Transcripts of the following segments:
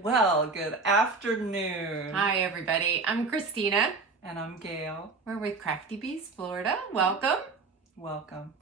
Well, good afternoon. Hi, everybody. I'm Christina. And I'm Gayle. We're with CraftyBeesFlorida. Welcome. Welcome.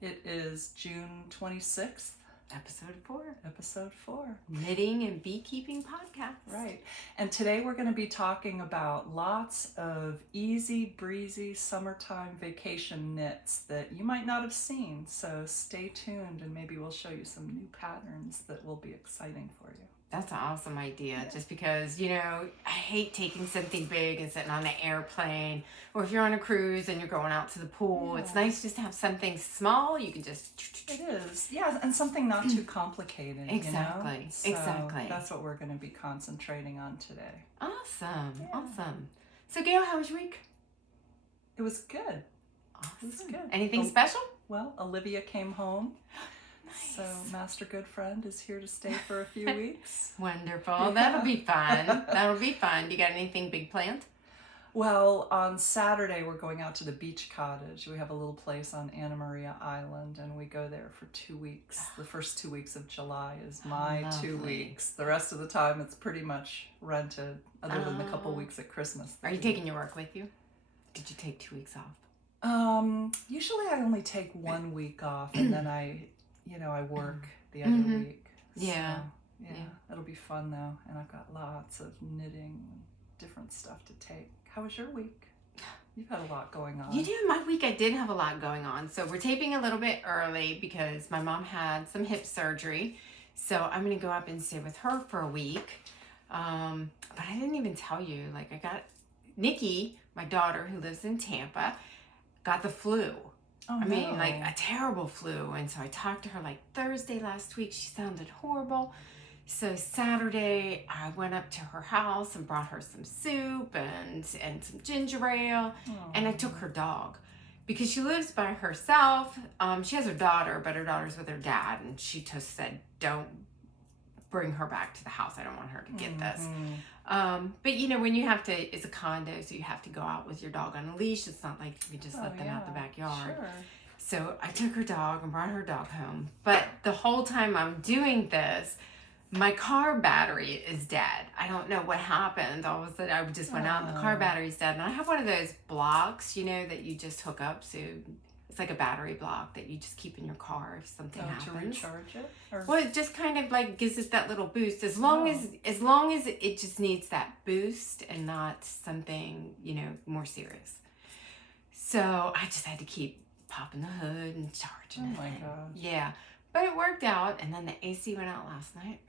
It is June 26th. Episode 4. Knitting and Beekeeping podcast. Right. And today we're going to be talking about lots of easy breezy summertime vacation knits that you might not have seen. So stay tuned and maybe we'll show you some new patterns that will be exciting for you. That's an awesome idea. Just because, I hate taking something big and sitting on an airplane, or if you're on a cruise and you're going out to the pool, It's nice just to have something small. You can just... It is. Yeah, and something not too complicated. Exactly. So exactly. That's what we're going to be concentrating on today. Awesome. Yeah. Awesome. So, Gayle, how was your week? It was good. Awesome. It was good. Anything special? Well, Olivia came home. Nice. So Master Good Friend is here to stay for a few weeks. Wonderful. Yeah. That'll be fun. That'll be fun. You got anything big planned? Well, on Saturday we're going out to the beach cottage. We have a little place on Anna Maria Island and we go there for 2 weeks. The first 2 weeks of July is my 2 weeks. The rest of the time it's pretty much rented, other than the couple weeks at Christmas. Are you taking your work with you? Did you take 2 weeks off? Usually I only take 1 week off and then I work the other week. Yeah. So, yeah. It'll be fun though. And I've got lots of knitting and different stuff to take. How was your week? You've had a lot going on. You do. My week, I did have a lot going on. So we're taping a little bit early because my mom had some hip surgery. So I'm going to go up and stay with her for a week. But I didn't even tell you. I got Nikki, my daughter who lives in Tampa, got the flu. Oh, I mean, a terrible flu. And so I talked to her Thursday last week. She sounded horrible. So Saturday, I went up to her house and brought her some soup and some ginger ale. Oh. And I took her dog because she lives by herself. She has her daughter, but her daughter's with her dad. And she just said, don't bring her back to the house. I don't want her to get this. But when you have to, it's a condo, so you have to go out with your dog on a leash. It's not like you can just let them out the backyard. Sure. So I took her dog and brought her dog home. But the whole time I'm doing this, my car battery is dead. I don't know what happened. All of a sudden, I just went out and the car battery's dead. And I have one of those blocks, that you just hook up. So it's like a battery block that you just keep in your car if something happens. To recharge it? Or? Well, it just kind of gives it that little boost. As long as it just needs that boost and not something, more serious. So I just had to keep popping the hood and charging it. Oh my gosh. Yeah. But it worked out, and then the AC went out last night.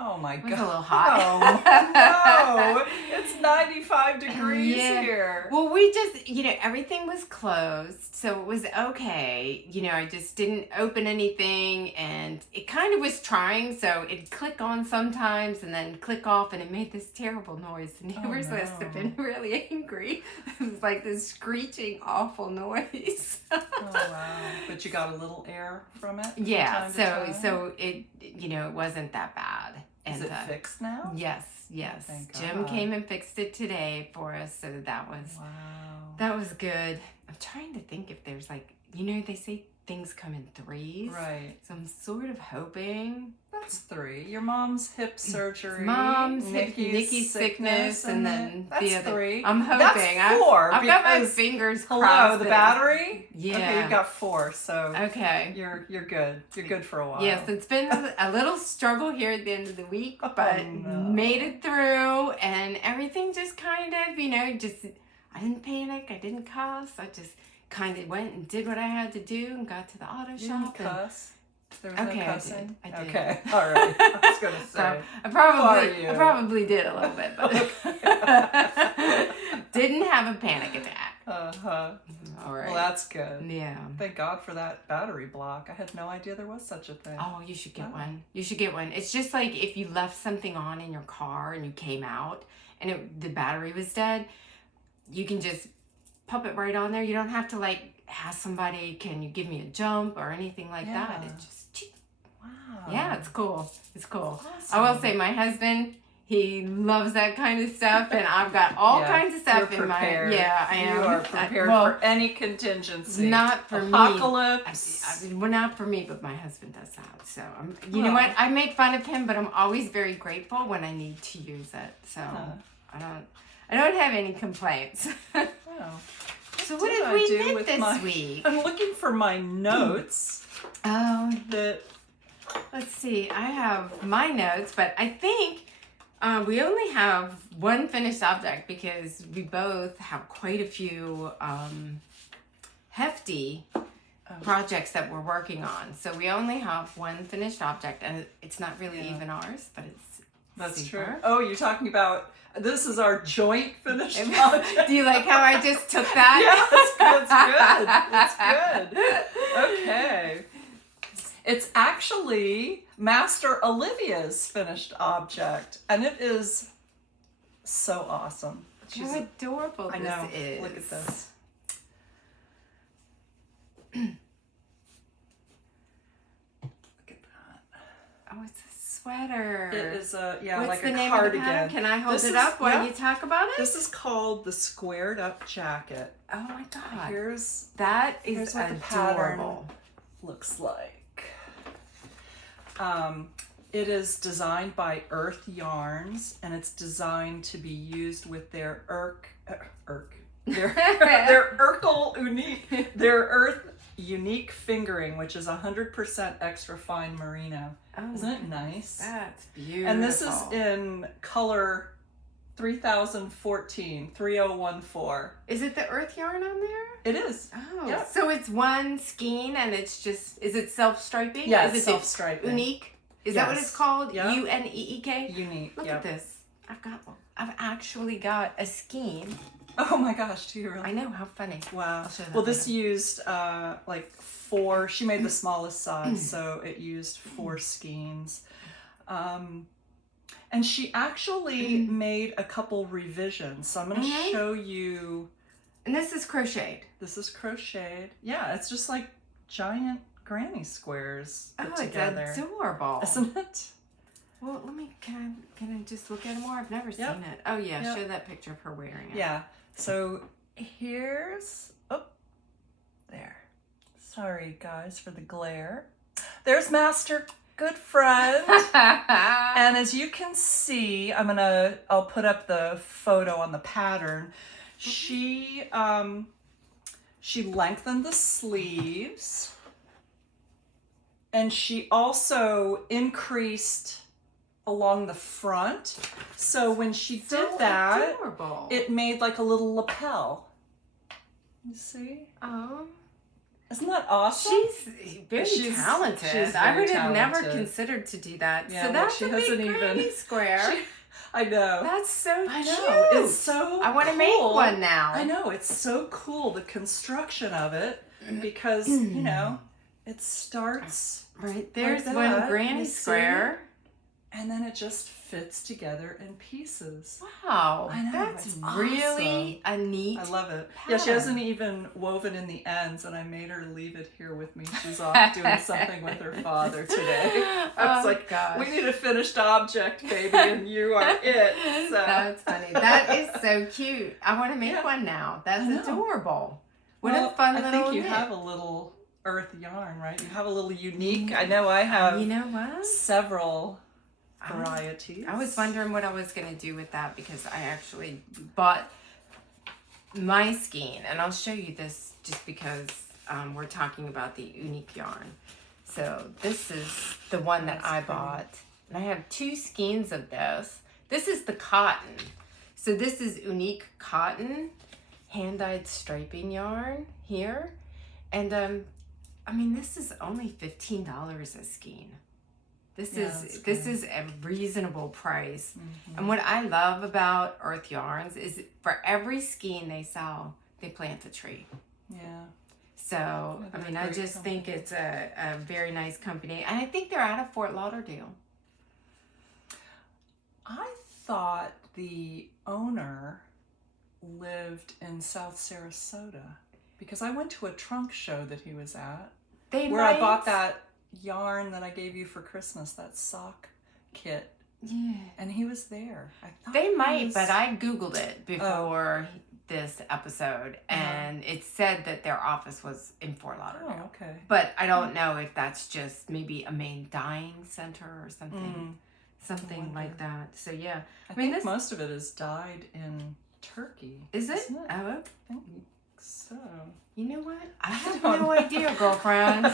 Oh my God. It was a little hot. Oh, no. It's 95 degrees here. Well, we just, everything was closed, so it was okay. I just didn't open anything, and it kind of was trying, so it'd click on sometimes and then click off, and it made this terrible noise. The neighbors must have been really angry. It was like this screeching, awful noise. Oh, wow. But you got a little air from it? Yeah, so it, it wasn't that bad. Is it fixed now? Yes. Thank Jim God. came and fixed it today for us, so that was good. I'm trying to think if there's they say things come in threes. Right. So I'm sort of hoping. That's 3. Your mom's hip surgery. Nikki's sickness, and then that's the other. 3. I'm hoping. That's 4. I've got my fingers crossed. Hello, the battery? Yeah. Okay, you've got 4, so okay. You're good. You're good for a while. Yes, it's been a little struggle here at the end of the week, but made it through, and everything just kind of, I didn't panic, I didn't cuss, I just kind of went and did what I had to do and got to the auto shop. You didn't cuss? There was no cussing? I did. Okay, all right. I was going to say. I probably did a little bit, but didn't have a panic attack. Uh-huh. All right. Well, that's good. Yeah. Thank God for that battery block. I had no idea there was such a thing. Oh, you should get one. You should get one. It's just like if you left something on in your car and you came out and the battery was dead, you can just pop it right on there. You don't have to ask somebody, can you give me a jump or anything like that. It just, wow. yeah, it's cool. It's cool. Awesome. I will say my husband, He loves that kind of stuff, and I've got all kinds of stuff you're in my. prepared. Yeah, I am. You are prepared for any contingency. Not for Apocalypse. me. Well, not for me, but my husband does that. So you know what? I make fun of him, but I'm always very grateful when I need to use it. So I don't have any complaints. So what did we do this week? I'm looking for my notes. Let's see. I have my notes, but I think we only have one finished object because we both have quite a few hefty projects that we're working on. So we only have one finished object, and it's not really even ours, but it's That's super. true. Oh, you're talking about, this is our joint finished object. Do you like how I just took that? Yeah, it's good. It's good. Okay. It's actually Master Olivia's finished object, and it is so awesome. How adorable I know. this is. Look at this. Look at that. Oh, it's a sweater. It is a, What's like the a name cardigan. Of the pattern? Can I hold it up while you talk about it? This is called the squared up jacket. Oh my God. Here's that is what the pattern adorable. Looks like. It is designed by Earth Yarns, and it's designed to be used with their their Earth unique fingering, which is 100% extra fine merino. Oh, isn't it nice? That's beautiful. And this is in color 3014, 3014. Is it the earth yarn on there? It is. Oh, Yep. So it's one skein, and it's just, is it self-striping? Yeah, is it's it self-striping. Unique? Is that what Yes. it's called? Yep. UNEEK? Unique. Look yep. at this. I've actually got a skein. Oh my gosh, do you really? I know, how funny. Wow. I'll show that Well, this later. used like 4, she made the smallest size, so it used 4 skeins. And she actually made a couple revisions. So I'm going to show you. And this is crocheted. This is crocheted. Yeah, it's just like giant granny squares put together. It's adorable. Isn't it? Well, can I just look at it more? I've never seen it. Oh yeah, show that picture of her wearing it. Yeah. So here's, there. Sorry guys for the glare. There's Master Good Friend. And as you can see, I'll put up the photo on the pattern. She lengthened the sleeves, and she also increased along the front. So when she did that, adorable. it made like a little lapel. You see? Oh. Isn't that awesome? She's very talented. I would have never considered to do that. Yeah, so that's she a hasn't big granny square. I know. That's so I cute. know. It's so I want to make one now. I know. It's so cool, the construction of it, because, you know, it starts right there's like one that, granny square. And then it just fits together in pieces. Wow. I know, That's it's really a neat I love it. pattern. Yeah, she hasn't even woven in the ends, and I made her leave it here with me. She's off doing something with her father today. I was like, gosh. we need a finished object, baby, and you are it. So. That's funny. That is so cute. I want to make one now. That's adorable. What a fun little I think you knit. have a little earth yarn, right? You have a little unique. I know I have. You know what? Several varieties. I was wondering what I was going to do with that because I actually bought my skein, and I'll show you this just because we're talking about the unique yarn. So this is the one that I bought, and I have 2 skeins of this. This is the cotton. So this is unique cotton, hand-dyed striping yarn here, and I mean this is only $15 a skein. This is a reasonable price. Mm-hmm. And what I love about Earth Yarns is for every skein they sell, they plant a tree. Yeah. So, I mean, I just think it's a very nice company. And I think they're out of Fort Lauderdale. I thought the owner lived in South Sarasota because I went to a trunk show that he was at I bought that yarn that I gave you for Christmas, that sock kit Yeah. And he was there. I thought They he might, was- but I Googled it before this episode, and it said that their office was in Fort Lauderdale. Oh, okay. But I don't know if that's just maybe a main dying center or something. Something like that. So, yeah. I think most of it is dyed in Turkey. Is it? Isn't it? Oh, I think so. you know what? I have no idea, girlfriend.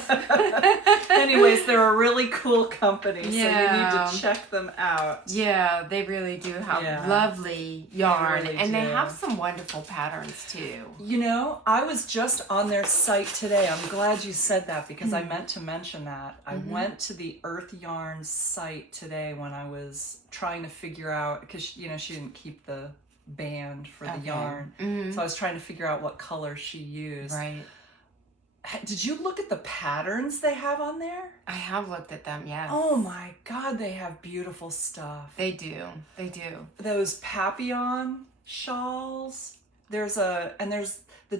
Anyways, they're a really cool company, so you Yeah. need to check them out. Yeah, they really do have Yeah. lovely yarn, really and they do. have some wonderful patterns too. You know, I was just on their site today. I'm glad you said that because I meant to mention that. I went to the Earth Yarns site today when I was trying to figure out, because, you know, she didn't keep the band for the yarn. So I was trying to figure out what color she used. Right. Did you look at the patterns they have on there? I have looked at them, yes. Oh my God, they have beautiful stuff. They do. They do. Those papillon shawls. There's the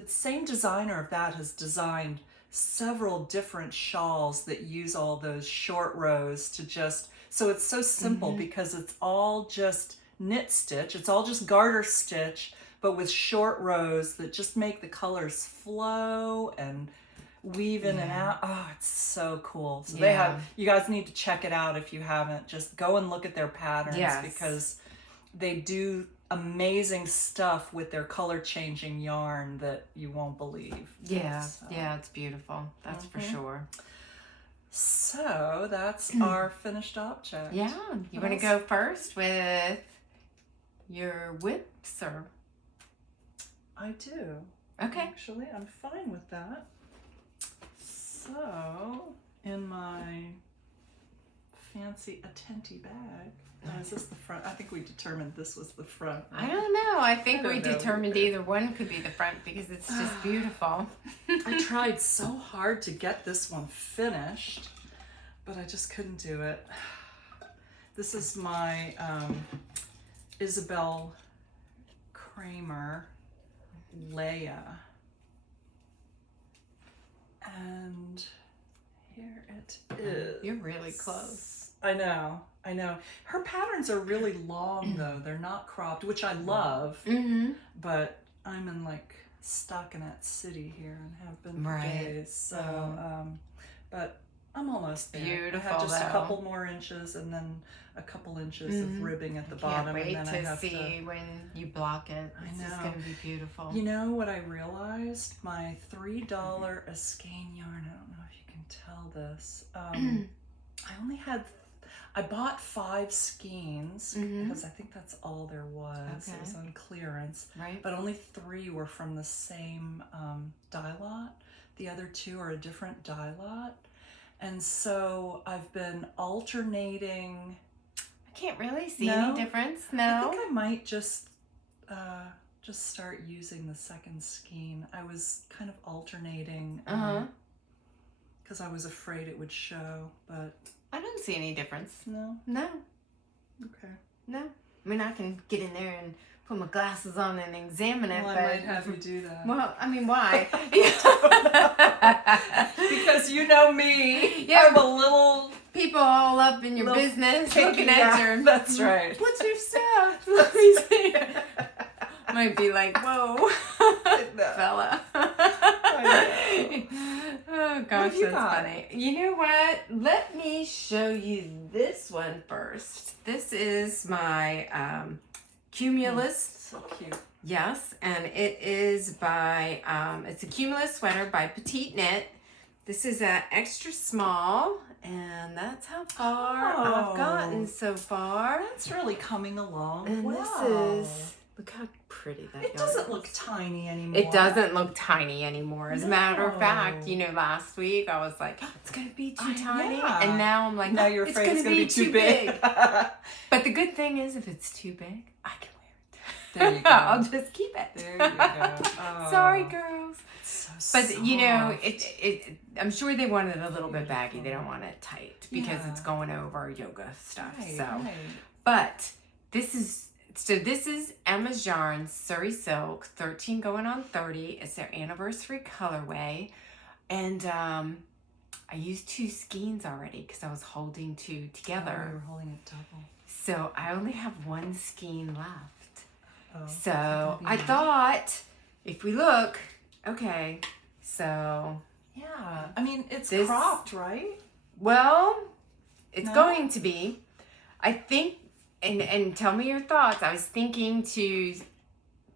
same designer of that has designed several different shawls that use all those short rows to just, so it's so simple because it's all just knit stitch. It's all just garter stitch, but with short rows that just make the colors flow and weave in and out. Oh, it's so cool. So they have, you guys need to check it out if you haven't. Just go and look at their patterns because they do amazing stuff with their color changing yarn that you won't believe. Yeah. So. Yeah, it's beautiful. That's for sure. So that's our finished object. Yeah. You want to go first with your whips or? I do. Okay. Actually, I'm fine with that. So, in my fancy Attenti bag, is this the front? I think we determined this was the front. Right? I don't know. I think don't we know determined either. either one could be the front because it's just beautiful. I tried so hard to get this one finished, but I just couldn't do it. This is my Isabel Kramer Leia. And here it is. You're really close. I know. Her patterns are really long though. They're not cropped, which I love. But I'm in like stockinette city here and have been for days. So, but I'm almost there. Beautiful, I have just though. a couple more inches and then a couple inches of ribbing at the bottom. Can't wait and then I to have see when you block it. It's just know. going to be beautiful. You know what I realized? My $3 a skein yarn, I don't know if you can tell this. I bought 5 skeins because I think that's all there was. It was on clearance. Right. But only 3 were from the same dye lot. The other 2 are a different dye lot. And so I've been alternating. I can't really see No? any difference. I No. think I might just start using the second skein. I was kind of alternating because I was afraid it would show, but I don't see any difference. no. No. Okay. No. I mean, I can get in there and put my glasses on and examine it. Well, but I might have you do that. Well, I mean, why? Because you know me. Yeah. I'm a little People all up in your Little business picky, looking at yeah, your. that's right. What's your stuff? Let me see. Might be like, whoa, fella. Oh gosh, you that's got? funny. You know what? Let me show you this one first. This is my Cumulus. So cute. Yes, and it is by, it's a Cumulus sweater by Petite Knit. This is a extra small, and that's how far I've gotten so far. That's really coming along. And wow. this is, look how pretty that It yarn doesn't is. look tiny anymore. It doesn't look tiny anymore. As a matter of No. fact, you know, last week I was like, it's going to be too tiny. yeah. And now I'm like, Now you're afraid it's gonna going to be too big. But the good thing is, if it's too big, I can wear it. There you go. I'll just keep it. There you go. Oh, Sorry, girls. so But you know, soft. I'm sure they want it a little bit baggy. They don't want it tight because Yeah. it's going over yoga stuff. Right, so, right. but this is Emma's Yarn Surrey Silk 13 going on 30. It's their anniversary colorway, and I used 2 skeins already because I was holding 2 together. Oh, we were holding it double. So I only have one skein left. Oh, So I thought, if we look, okay, so. Yeah, I mean, it's This- cropped, right? Well, it's No? going to be. I think, and tell me your thoughts. I was thinking to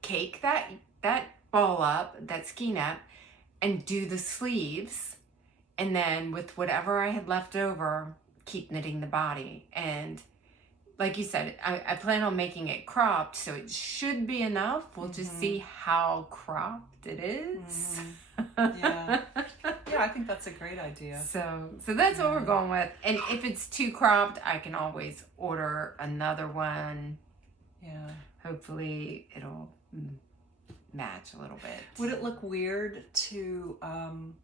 cake that ball up, that skein up, and do the sleeves, and then with whatever I had left over, keep knitting the body. And like you said, I plan on making it cropped, so it should be enough. We'll just see how cropped it is. Yeah. Yeah, I think that's a great idea. So that's what we're going with. And if it's too cropped, I can always order another one. Yeah. Hopefully it'll match a little bit. Would it look weird to, on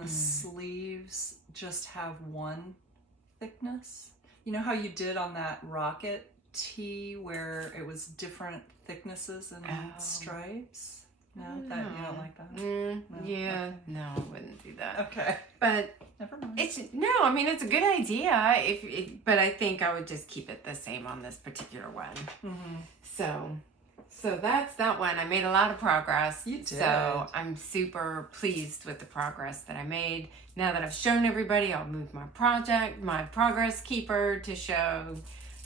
the sleeves, just have one thickness? You know how you did on that rocket tee where it was different thicknesses and stripes? No, that you don't like that? Yeah, Okay. no, I wouldn't do that. Okay. But Never mind. it's I mean it's a good idea. But I think I would just keep it the same on this particular one. Mm-hmm. So that's that one. I made a lot of progress. You did. So I'm super pleased with the progress that I made. Now that I've shown everybody, I'll move my progress keeper to show.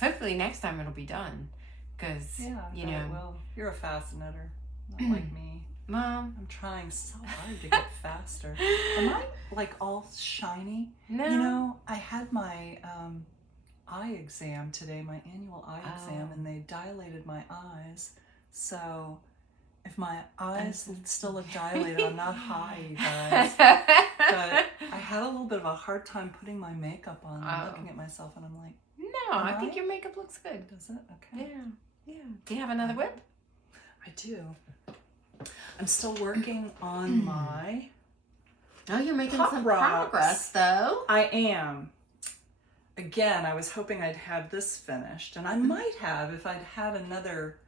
Hopefully next time it'll be done. Because, you know. Well, you're a fast knitter, not like me. Mom. I'm trying so hard to get faster. Am I like all shiny? No. You know, I had my eye exam today, my annual eye exam, and they dilated my eyes. So if my eyes still look dilated, I'm not high, you guys. But I had a little bit of a hard time putting my makeup on and looking at myself, and I'm like, no, I think your makeup looks good. does it? Okay. Yeah. Do you have another whip? I do. I'm still working on my Oh, you're making Pop some rocks. progress, though. I am. Again, I was hoping I'd have this finished, and I might have if I'd had another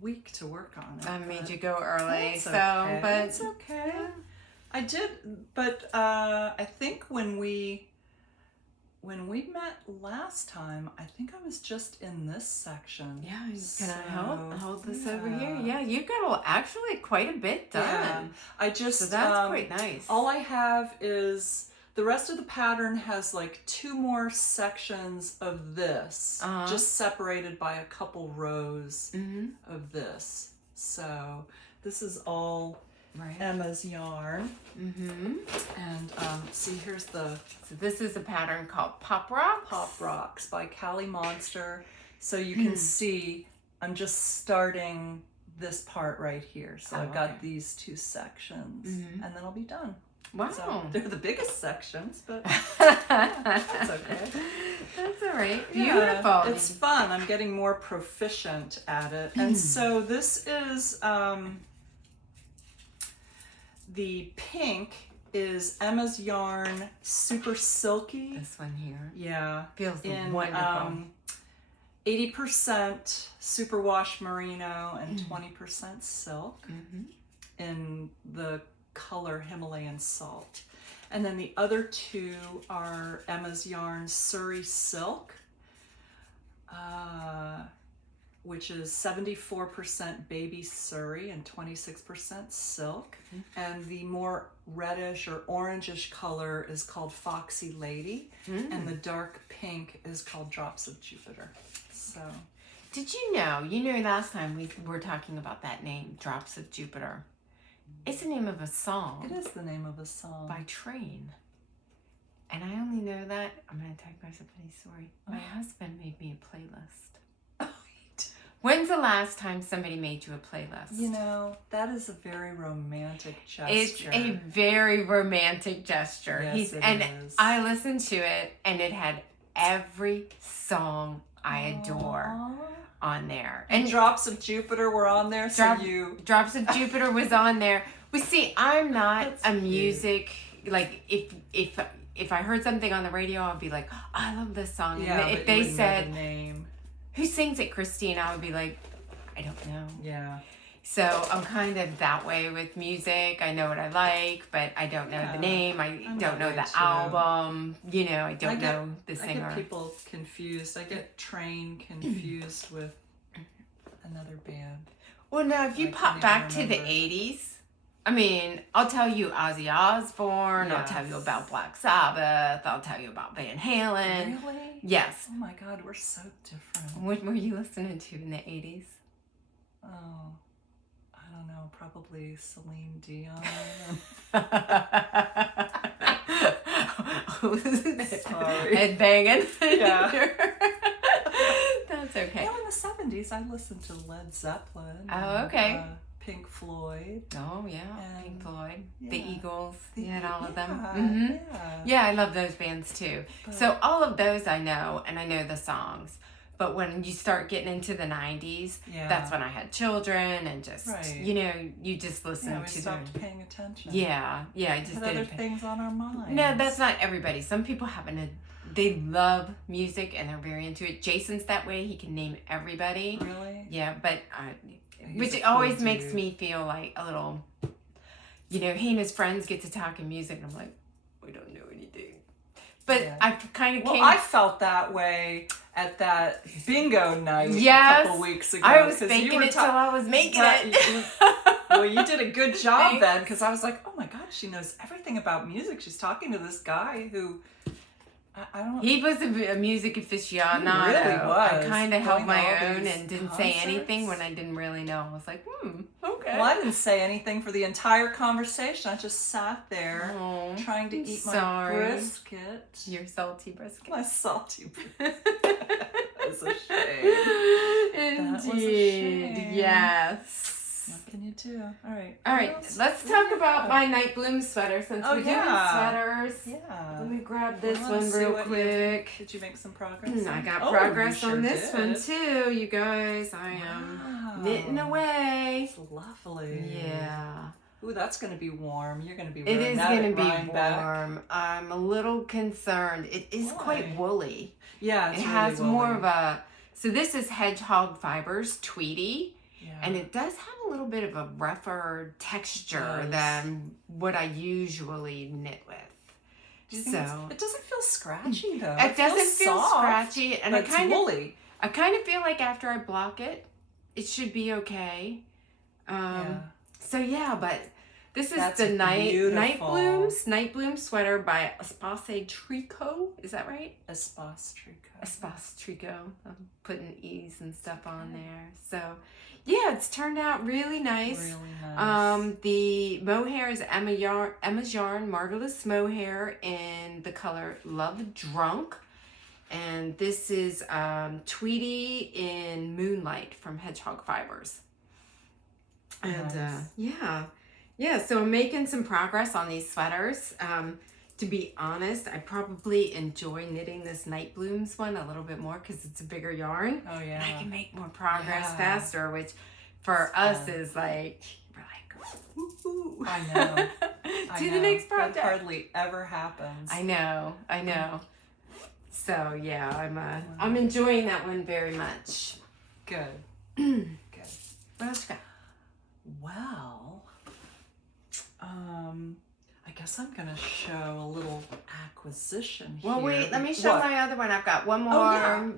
week to work on it. I made you go early, That's so okay. but It's okay. I did, but I think when we met last time, I think I was just in this section. yeah, So, can I hold this over here? yeah. Yeah, you got actually quite a bit done. Yeah, I just So that's quite nice. all I have is the rest of the pattern has like 2 more sections of this, just separated by a couple rows of this. So this is all Emma's yarn. And see, here's the So this is a pattern called Pop Rocks. Pop Rocks by Cali Monster. So you can see I'm just starting this part right here. So I've got these 2 sections, and then I'll be done. Wow. So they're the biggest sections, but that's okay. That's all right. Yeah, Beautiful. it's fun. I'm getting more proficient at it. And so this is the pink is Emma's Yarn Super Silky. This one here. Yeah. Feels in wonderful. 80% superwash merino and 20% silk in the color Himalayan Salt. And then the other 2 are Emma's Yarn Surrey Silk, which is 74% baby Surrey and 26% silk. And the more reddish or orangish color is called Foxy Lady, and the dark pink is called Drops of Jupiter. So, Did you know last time we were talking about that name, Drops of Jupiter. It's the name of a song. it is the name of a song. By Train. And I only know that, I'm going to tell you guys a funny story. My husband made me a playlist. When's the last time somebody made you a playlist? You know, that is a very romantic gesture. It's a very romantic gesture. Yes, it is. I listened to it, and it had every song I adore on there. And Drops of Jupiter were on there, Drops of Jupiter was on there. Well, see, I'm not That's a music, like, if I heard something on the radio, I'd be like, oh, I love this song. Yeah, and but if they you wouldn't know said, the name. who sings it, Christine? I would be like, I don't know. Yeah. So I'm kind of that way with music. I know what I like, but I don't know the name. I'm don't know that way the too. album. You know, I don't know the I singer. get people confused. I get Train confused with another band. Well, now if you pop back to the 80s, I mean, I'll tell you Ozzy Osbourne. I'll tell you about Black Sabbath. I'll tell you about Van Halen. Really? Yes. Oh my God, we're so different. What were you listening to in the 80s? Oh, I don't know. Probably Celine Dion. Sorry. Head banging. Yeah. That's okay. Well, in the 70s, I listened to Led Zeppelin. Oh, okay. And, Pink Floyd. Oh, yeah. And, Pink Floyd. yeah. The Eagles. You had all of them. Yeah, Mm-hmm. yeah. Yeah, I love those bands too. But- So all of those I know, and I know the songs. But when you start getting into the 90s, that's when I had children and just, you know, you just listen we to stopped paying attention. Yeah, I just had didn't other things on our minds. No, that's not everybody. Some people they love music and they're very into it. Jason's that way. He can name everybody. Really? Yeah, but He's which a cool always dude. makes me feel like a little, you know, he and his friends get to talking music and I'm like, we don't know anything. But I kind of came. I felt that way at that bingo night a couple weeks ago. I was faking it till I was making it. Well, you did a good job then, because I was like, oh my God, she knows everything about music. She's talking to this guy who, I don't. He was a music aficionado. He really was. I kind of held Going to all my own these and didn't say anything concerts. when I didn't really know. I was like, okay. Well, I didn't say anything for the entire conversation. I just sat there trying to eat my brisket. Your salty brisket. My salty brisket. That was a shame. Indeed. That was a shame. Yes. What can you do? All right. All right. Let's talk about my Night Bloom sweater since we're doing sweaters. Yeah. Let me grab this one real quick. Did you make some progress? I got progress on this one too, you guys. I am knitting away. It's lovely. Yeah. Ooh, that's going to be warm. You're going to be It wearing is that going to at be Rhinebeck. warm. I'm a little concerned. It is quite woolly. Yeah, it has more of a. So this is Hedgehog Fibers Tweety. And it does have a little bit of a rougher texture than what I usually knit with. It doesn't feel scratchy though. It doesn't feel soft, scratchy, and but it's woolly. I kind of feel like after I block it, it should be okay. So yeah, but this is the Night Bloom sweater by Espace Tricot. Is that right? Espace Tricot. Espace Tricot. I'm putting E's and stuff on there. So yeah, it's turned out really nice. Really nice. The mohair is Emma's Yarn Marvelous Mohair in the color Love Drunk. And this is Tweety in Moonlight from Hedgehog Fibers. And yeah, so I'm making some progress on these sweaters. To be honest, I probably enjoy knitting this Night Blooms one a little bit more because it's a bigger yarn. Oh yeah. And I can make more progress faster, which for us is like, we're like, woo-hoo. I know. To the next project. That hardly ever happens. I know. So yeah, I'm enjoying that one very much. Good. Good. What else you got? Well, I guess I'm gonna show a little acquisition here. Well, wait, let me show my other one. I've got one more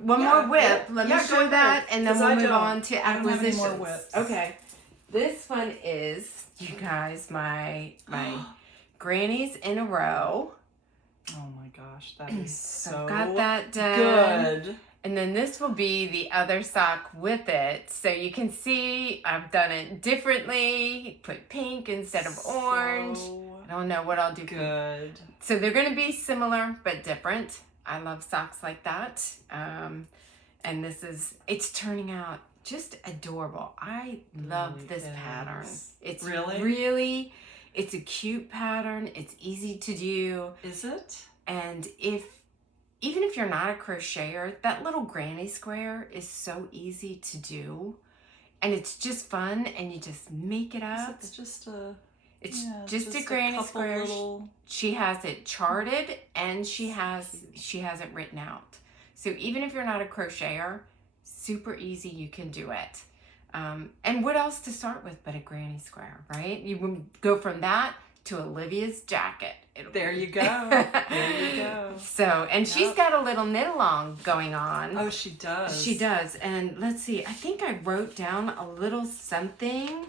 whip. Let me show that, and then we'll move on to acquisitions. More whips. Okay, this one is, you guys, my grannies in a row. Oh my gosh, that is so got that done. Good. And then this will be the other sock with it. So you can see I've done it differently. Put pink instead of orange. I don't know what I'll do. Good. So they're going to be similar but different. I love socks like that. And it's turning out just adorable. I love this pattern. It's really, it's a cute pattern. It's easy to do. Is it? And even if you're not a crocheter, that little granny square is so easy to do. And it's just fun, and you just make it up. It's just a... It's just a granny square. She has it charted, and she has it written out. So even if you're not a crocheter, super easy, you can do it. And what else to start with but a granny square, right? You would go from that to Olivia's jacket. There you go. There you go. So, and she's got a little knit along going on. Oh, she does. She does. And let's see, I think I wrote down a little something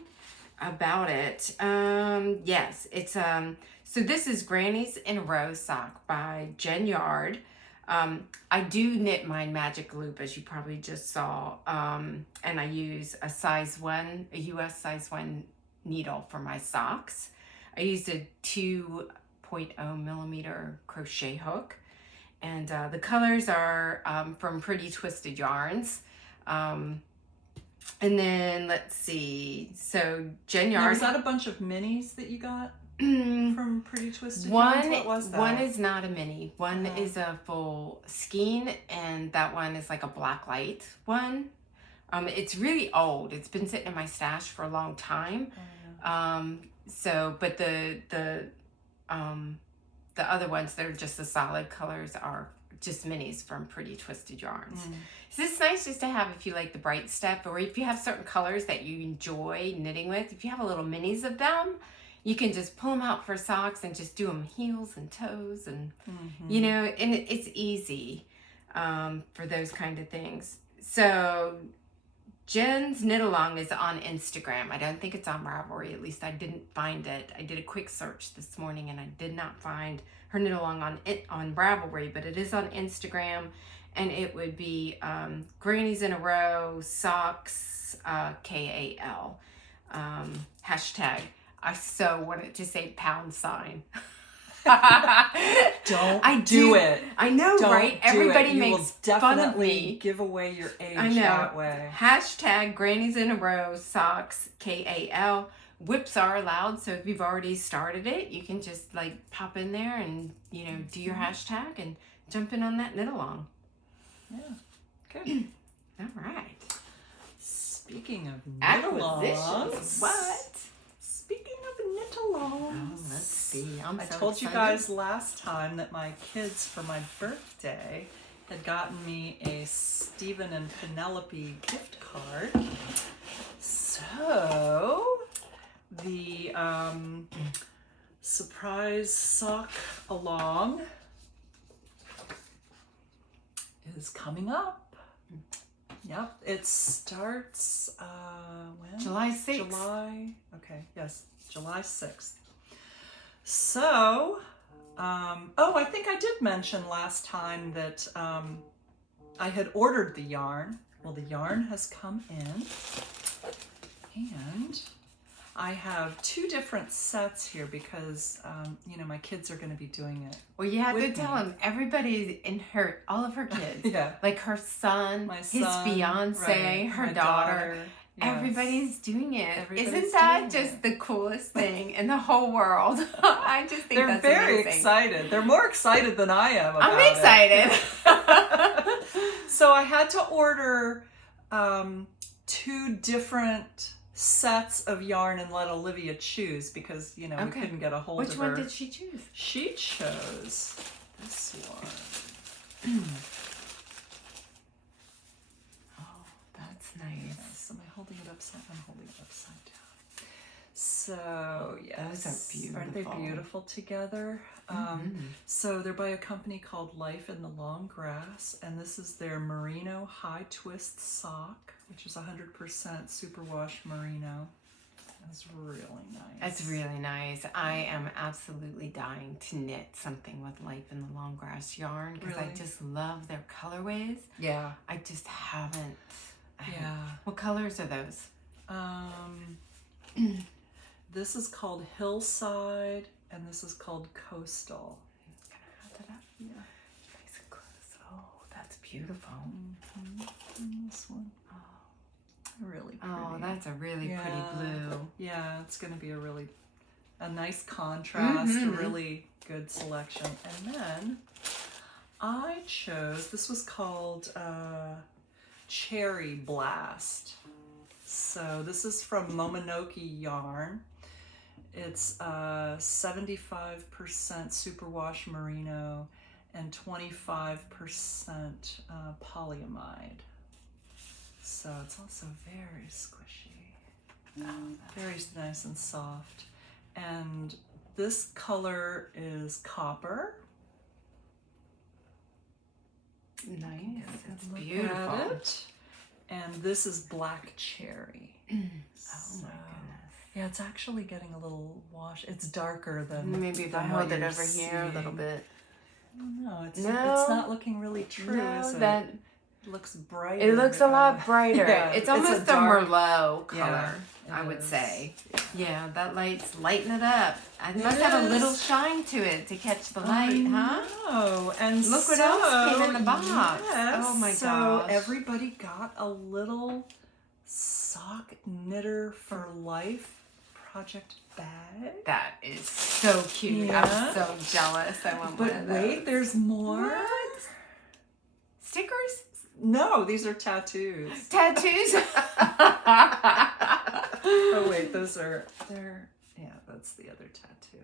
about it. Yes, it's so this is Granny's in a Row sock by Jen Yard. I do knit mine magic loop, as you probably just saw, and I use a size 1, a US size 1 needle for my socks. I used a 2.0 millimeter crochet hook, and the colors are from Pretty Twisted Yarns. And then let's see, so Jen Yard. Now, was that a bunch of minis that you got from Pretty Twisted Yarns? What was that? One is not a mini. One is a full skein, and that one is like a black light one. It's really old. It's been sitting in my stash for a long time. So, but the other ones that are just the solid colors are just minis from Pretty Twisted Yarns. So it's nice just to have, if you like the bright stuff, or if you have certain colors that you enjoy knitting with, if you have a little minis of them, you can just pull them out for socks and just do them heels and toes, and you know, and it's easy for those kind of things. So Jen's knit along is on Instagram. I don't think it's on Ravelry. At least I didn't find it. I did a quick search this morning and I did not find her knit along on Ravelry, but it is on Instagram, and it would be Grannies in a Row socks, KAL hashtag. I so wanted to say #. Don't do it. I know, Don't right? Everybody do it. You makes will fun of definitely me. give away your age I know. that way. Hashtag Grannies in a Row socks, KAL. Whips are allowed, so if you've already started it, you can just like pop in there and, you know, do your hashtag and jump in on that knit along. Yeah, good. All right. Speaking of knit Acquisitions. alongs, What? Speaking of knit alongs, Oh, let's see. I told you guys last time that my kids, for my birthday, had gotten me a Stephen and Penelope gift card. So the surprise sock along is coming up. Yep, it starts when? July 6th. July 6th. So, I think I did mention last time that I had ordered the yarn. Well, the yarn has come in, and I have 2 different sets here because, you know, my kids are going to be doing it. Well, you have to tell them, everybody in all of her kids, Yeah. like her son, his son, fiance, right, her my daughter. Yes. Everybody's doing it. Everybody's Isn't that doing just it. the coolest thing in the whole world? I just think They're that's very amazing. excited. They're more excited than I am about I'm excited. So I had to order 2 different sets of yarn and let Olivia choose because, you know, we couldn't get a hold Which of her. one did she choose? She chose this one. Oh, that's nice. Yes, am I holding it upside? I'm holding it upside down. So, yes. Those are beautiful. Aren't they beautiful together? So they're by a company called Life in the Long Grass, and this is their Merino High Twist Sock, which is 100% superwash merino. That's really nice. That's really nice. I am absolutely dying to knit something with Life in the Long Grass yarn because I just love their colorways. Yeah. I just haven't. Yeah. What colors are those? This is called Hillside, and this is called Coastal. Can I have that up? Yeah. Nice and close. Oh, that's beautiful. And this one. Oh, really pretty. Oh, that's a really pretty blue. Yeah, it's going to be a nice contrast, a really good selection. And then I chose, this was called Cherry Blast. So this is from Momonoke Yarn. It's 75% superwash merino and 25% polyamide. So it's also very squishy. Oh, Very nice and soft. And this color is copper. nice. It's Look beautiful. at it. And this is black cherry. Oh So, my goodness. yeah, it's actually getting a little wash. It's darker than Maybe if I than what hold it you're over here a little seeing. bit. No, it's No. not looking really true, No, is it? that It looks brighter. it looks a lot brighter. Yeah, it's almost a, dark- Merlot color, Yeah, I it would is. say. Yeah, that light's lighting it up. I must have a little is. shine to it to catch the light, huh? Oh, and Look what so, else came in the box. Yes, Oh my so gosh. everybody got a little sock knitter for life project bag. That is so cute. Yeah. I'm so jealous. I want one But of wait, those. there's more. What? Stickers? No, these are tattoos. Tattoos? Oh wait, they're that's the other tattoo.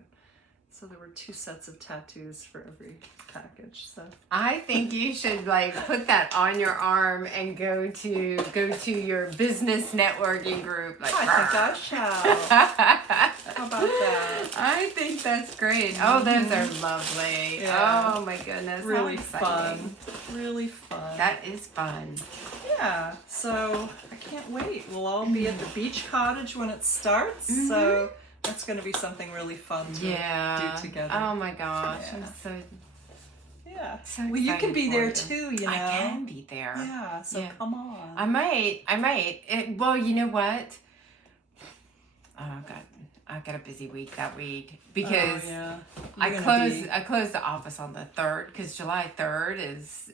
So there were 2 sets of tattoos for every package. So I think you should like put that on your arm and go to your business networking group. Like, I think I shall. How about that? I think that's great. Oh, those are lovely. Yeah. Oh my goodness. how Really exciting. fun. Really fun. That is fun. Yeah. So I can't wait. We'll all be at the beach cottage when it starts. So that's going to be something really fun to do together. Oh my gosh. Yeah. I'm so Yeah. so Well, you can excited be for there you. too, you know. I can be there. Yeah. So Yeah. come on. I might. Well, you know what? Oh God, I got a busy week that week because Oh, yeah. I You're gonna closed. be- I closed the office on the 3rd because July 3rd is.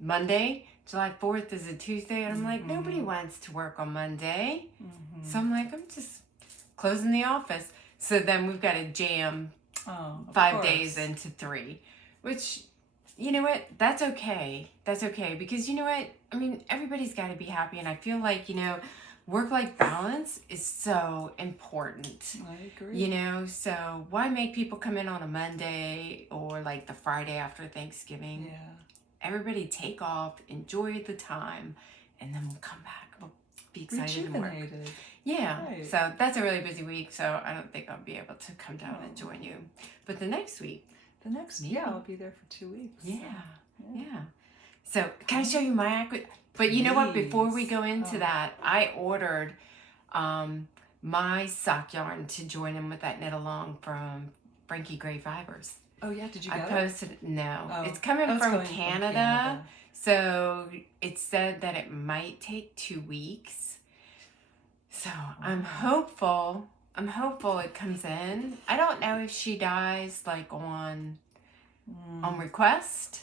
Monday. July 4th is a Tuesday, and I'm like, nobody wants to work on Monday, so I'm like, I'm just closing the office. So then we've got to jam Oh, of 5 course. days into 3, which, you know what? That's okay. That's okay because you know what? Everybody's got to be happy, and I feel like work-life balance is so important. I agree. So why make people come in on a Monday or like the Friday after Thanksgiving? Yeah. Everybody take off, enjoy the time, and then we'll come back. We'll be excited and work. Rejuvenated. Yeah. Right. So that's a really busy week, so I don't think I'll be able to come down and Oh. join you. But the next week, The next, Maybe. yeah, I'll be there for 2 weeks. yeah. So, Yeah. So can I show you my But you know what? Before we Please. go into Oh. that, I ordered my sock yarn to join in with that knit along from Frankie Gray Fibers. Oh yeah, did you I get it? posted no. Oh. It's coming Oh, it's from going Canada. So it said that it might take 2 weeks. So I'm hopeful it comes in. I don't know if she dies like on request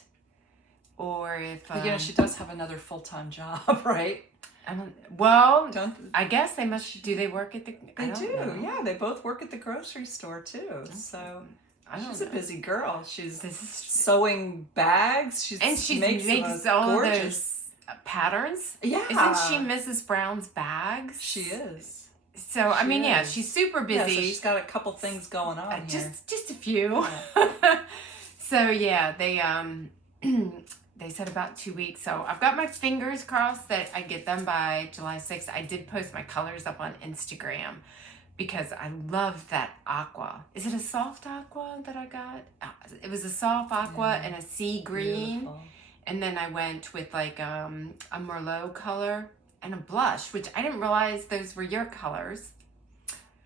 or if But she does have another full-time job, right? I don't. Well, Don't I guess they must. Do they work at the? I they don't do? know. Yeah, they both work at the grocery store too. So I don't she's know. a busy girl. She's This is, sewing bags. She makes the most all gorgeous. those patterns. Yeah, Isn't she Mrs. Brown's bags? She is. So I She mean, yeah, is. she's super Yeah, so busy. she's got a couple things going on here. Just a few. So yeah, they they said about 2 weeks. So I've got my fingers crossed that I get them by July 6th. I did post my colors up on Instagram because I love that aqua. Is it a soft aqua that I got? It was a soft aqua and a sea green. Beautiful. And then I went with like a Merlot color and a blush, which I didn't realize those were your colors.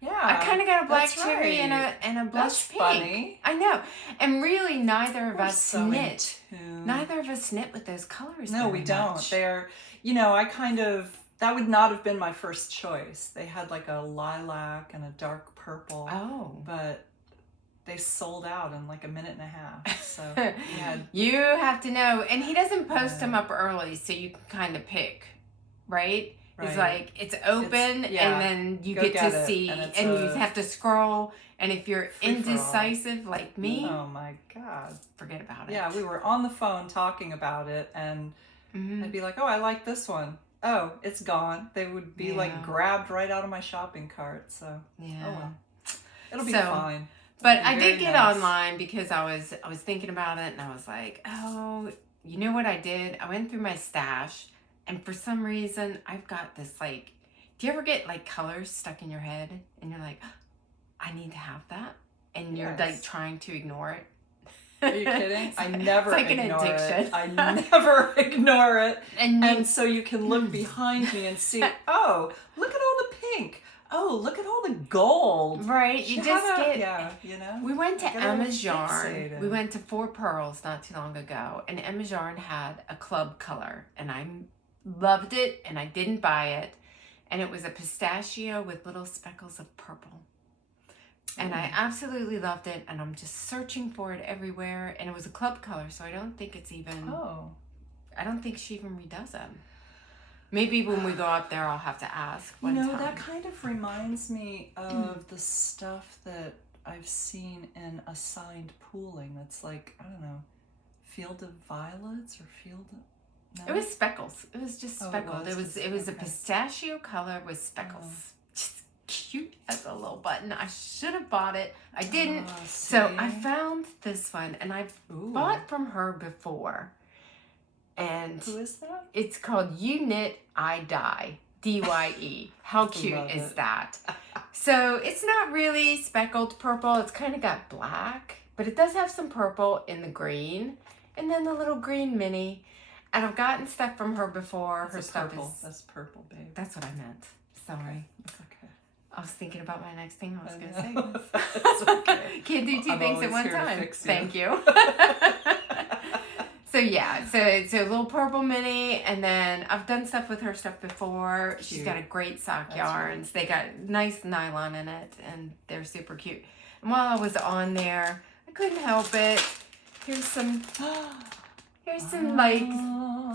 Yeah, I kind of got a black that's cherry right. and a blush That's pink. funny. I know. And really neither of We're us so in knit. tune. Neither of us knit with those colors. No, we very don't. much. They're, that would not have been my first choice. They had like a lilac and a dark purple, Oh. but they sold out in like a minute and a half. So yeah, You have to know. And he doesn't post them up early, so you can kind of pick, right? It's Right. like it's open, yeah. and then you Go get get to it, see, and it's and you a have to scroll. And if you're free-for-all. indecisive like me, oh my God. forget about it. Yeah, we were on the phone talking about it, and Mhm. I'd be like, oh, I like this one. Oh, it's gone. They would be Yeah. like grabbed right out of my shopping cart. So, Yeah. oh well. It'll be So, fine. But It'll be I very did get nice. online because I was thinking about it, and I was like, oh, you know what I did? I went through my stash. And for some reason, I've got this like, do you ever get like colors stuck in your head and you're like, I need to have that? And you're like trying to ignore it. Are you kidding? I never it's like ignore an addiction. it. I never ignore it. And so you can look behind me and see, oh, look at all the pink. Oh, look at all the gold. Right. You just get... Yeah, you know? We went to Emma's Yarn. We went to Four Pearls not too long ago. And Emma's Yarn had a club color. And I loved it. And I didn't buy it. And it was a pistachio with little speckles of purple. And I absolutely loved it. And I'm just searching for it everywhere. And it was a club color. So I don't think it's even... Oh. I don't think she even redoes them. Maybe when we go up there, I'll have to ask one time. That kind of reminds me of the stuff that I've seen in assigned pooling. That's like, I don't know, Field of Violets or Field of... No? It was speckles. It was just speckled. It was okay. a pistachio color with speckles. Just cute as a little button. I should have bought it. I didn't. So I found this one, and I've bought from her before. And who is that? It's called You Knit, I Dye. D-Y-E. How cute is that? So it's not really speckled purple. It's kind of got black, but it does have some purple in the green. And then the little green mini. And I've gotten stuff from her before. That's her stuff purple. is... That's purple, babe. That's what I meant. Sorry. It's okay. I was thinking about my next thing I was going to say. It's okay. Can't do two things at one time. Thank you. So yeah, so it's a little purple mini, and then I've done stuff with her stuff before. Cute. She's got a great sock yarns. They got nice nylon in it, and they're super cute. And while I was on there, I couldn't help it. Here's some like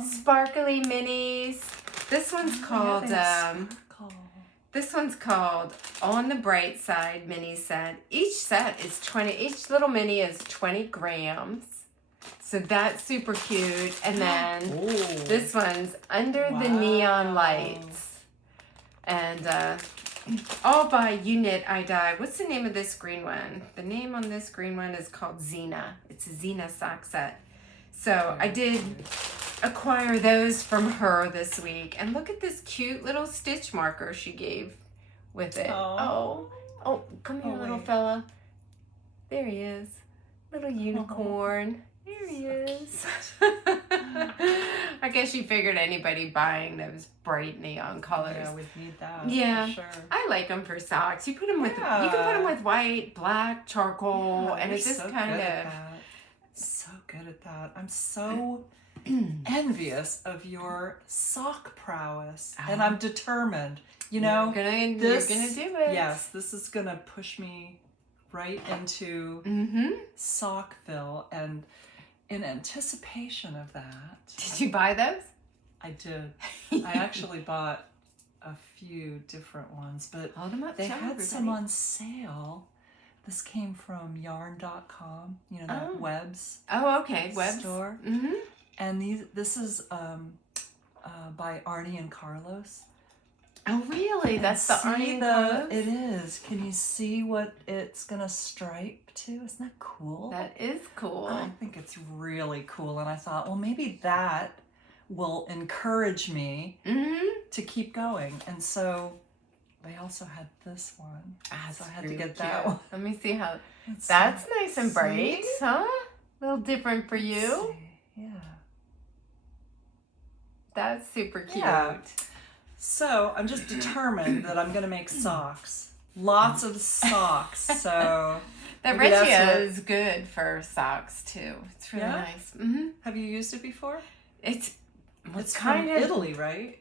sparkly minis. This one's called this one's called On the Bright Side mini set. Each little mini is 20 grams. So that's super cute. And then this one's Under the Neon Lights. And all by You Knit, I Dye. What's the name of this green one? The name on this green one is called Xena. It's a Xena sock set. So I did acquire those from her this week. And look at this cute little stitch marker she gave with it. Oh, come here, little fella. There he is. Little unicorn. There he is. I guess she figured anybody buying those bright neon colors. Yeah, we'd need that. Yeah, for sure. I like them for socks. You put them with you can put them with white, black, charcoal, and it's just kind of so good at that. I'm so envious of your sock prowess, and I'm determined. You know, you're gonna do it. Yes, this is gonna push me right into Sockville, and in anticipation of that... Did you buy those? I did. I actually bought a few different ones, but they had some on sale. This came from yarn.com, you know, that Webs. Oh, okay. Webs store. And this is by Arnie and Carlos. Oh, really? That's the Arnie Carlos? It is. Can you see what it's going to stripe to? Isn't that cool? That is cool. I think it's really cool. And I thought, well, maybe that will encourage me to keep going. And so they also had this one. So I had to get that one. Let me see how... That's nice and bright, huh? A little different for you. Yeah. That's super cute. Yeah. So I'm just determined that I'm going to make socks. Lots of socks. So the Regia is good for socks too. It's really nice. Have you used it before? It's kind of Italy, right?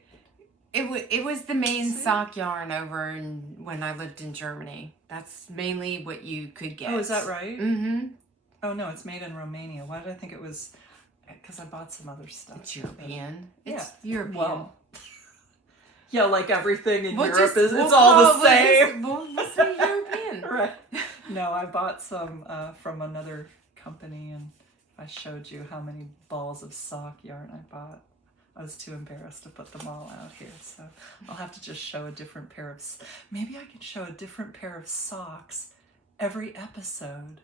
It was the main sock yarn over when I lived in Germany. That's mainly what you could get. Oh, is that right? Oh no, it's made in Romania. Why did I think it was? Because I bought some other stuff. It's European. It's European. Well, yeah, like everything in Europe it's all the same. We'll say European. Right. No, I bought some from another company, and I showed you how many balls of sock yarn I bought. I was too embarrassed to put them all out here, so I'll have to just show a different pair of... Maybe I could show a different pair of socks every episode.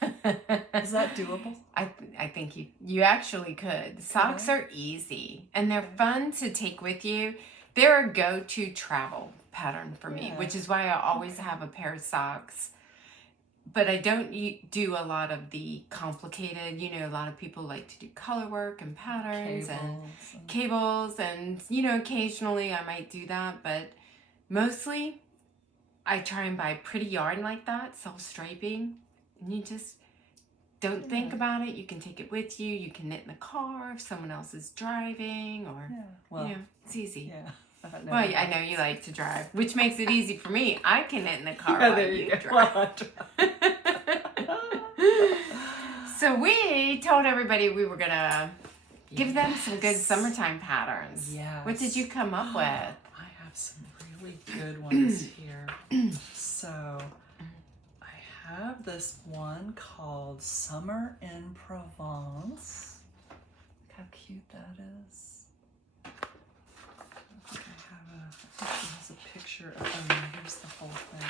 Is that doable? I think you actually could. Socks are easy and they're fun to take with you. They're a go-to travel pattern for me, which is why I always have a pair of socks. But I don't do a lot of the complicated, you know, a lot of people like to do color work and patterns and cables and, you know, occasionally I might do that, but mostly I try and buy pretty yarn like that, self-striping, and you just don't think about it. You can take it with you. You can knit in the car if someone else is driving, or, you know, it's easy. Yeah. Well, I know you like to drive, which makes it easy for me. I can knit in the car Yeah, while there you you drive. So we told everybody we were going to give them some good summertime patterns. Yes. What did you come up with? I have some really good ones here. So I have this one called Summer in Provence. Look how cute that is. I think she has a picture of, oh no, here's the whole thing.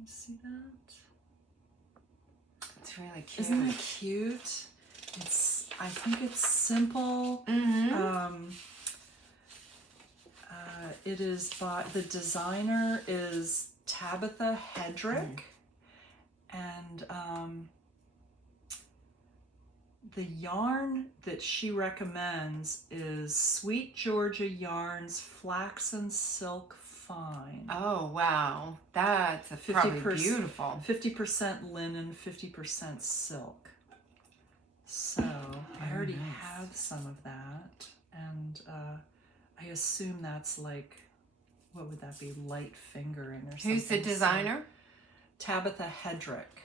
You see that? It's really cute. Isn't that cute? I think it's simple. It is by, the designer is Tabitha Hedrick, and the yarn that she recommends is Sweet Georgia Yarns Flaxen Silk Fine. Oh, wow. That's probably beautiful. 50% linen, 50% silk. So I already have some of that, and I assume that's like, what would that be, light fingering or something. Who's the designer? Tabitha Hedrick.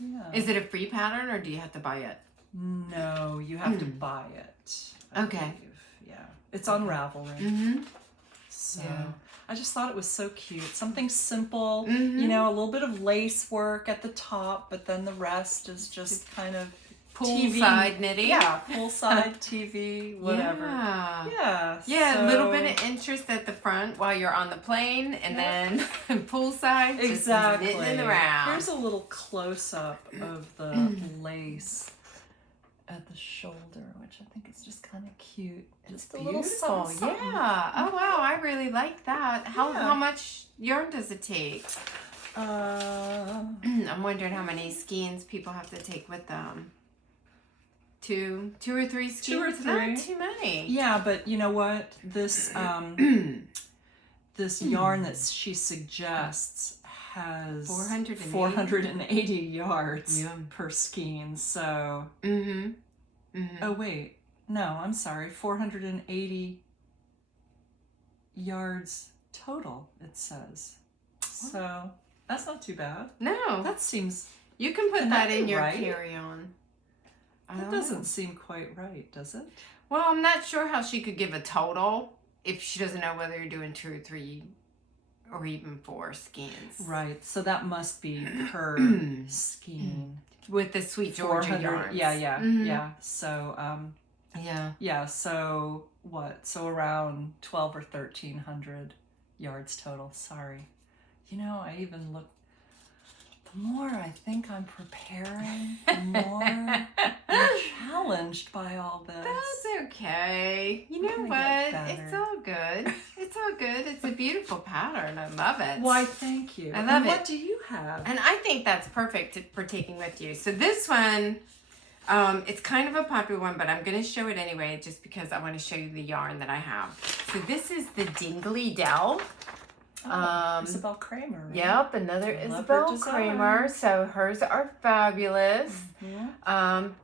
Yeah. Is it a free pattern or do you have to buy it? No, you have to buy it. I believe. Yeah. It's on Ravelry. So I just thought it was so cute. Something simple, you know, a little bit of lace work at the top, but then the rest is just kind of poolside knitting. Yeah, poolside TV, whatever. Yeah. Yeah, a little bit of interest at the front while you're on the plane, and then poolside, just knitting around. Here's a little close-up of the lace at the shoulder, which I think is just kind of cute. Just a little something. Yeah. Oh wow, I really like that. How much yarn does it take? I'm wondering how many skeins people have to take with them. Two or three skeins? 2 or 3. Not too many. Yeah, but you know what? This this yarn that she suggests has 480 yards per skein. So oh wait, no, I'm sorry, 480 yards total, it says. So that's not too bad. No, that seems, you can put that in your carry-on. That doesn't seem quite right, does it? Well, I'm not sure how she could give a total if she doesn't know whether you're doing 2 or 3 or even 4 skeins. Right, so that must be per skein. With the Sweet Georgia yarns. Yeah. So, so what? So around 12 or 1,300 yards total. Sorry. You know, I even looked. The more I think I'm preparing, the more I'm challenged by all this. That's okay. You know what? It's all good. It's all good. It's a beautiful pattern. I love it. Why, thank you. I love it. What do you have? And I think that's perfect for taking with you. So this one, it's kind of a popular one, but I'm going to show it anyway just because I want to show you the yarn that I have. So this is the Dingly Dell. Isabel Kramer. Right? Yep, another Isabel Kramer. So hers are fabulous.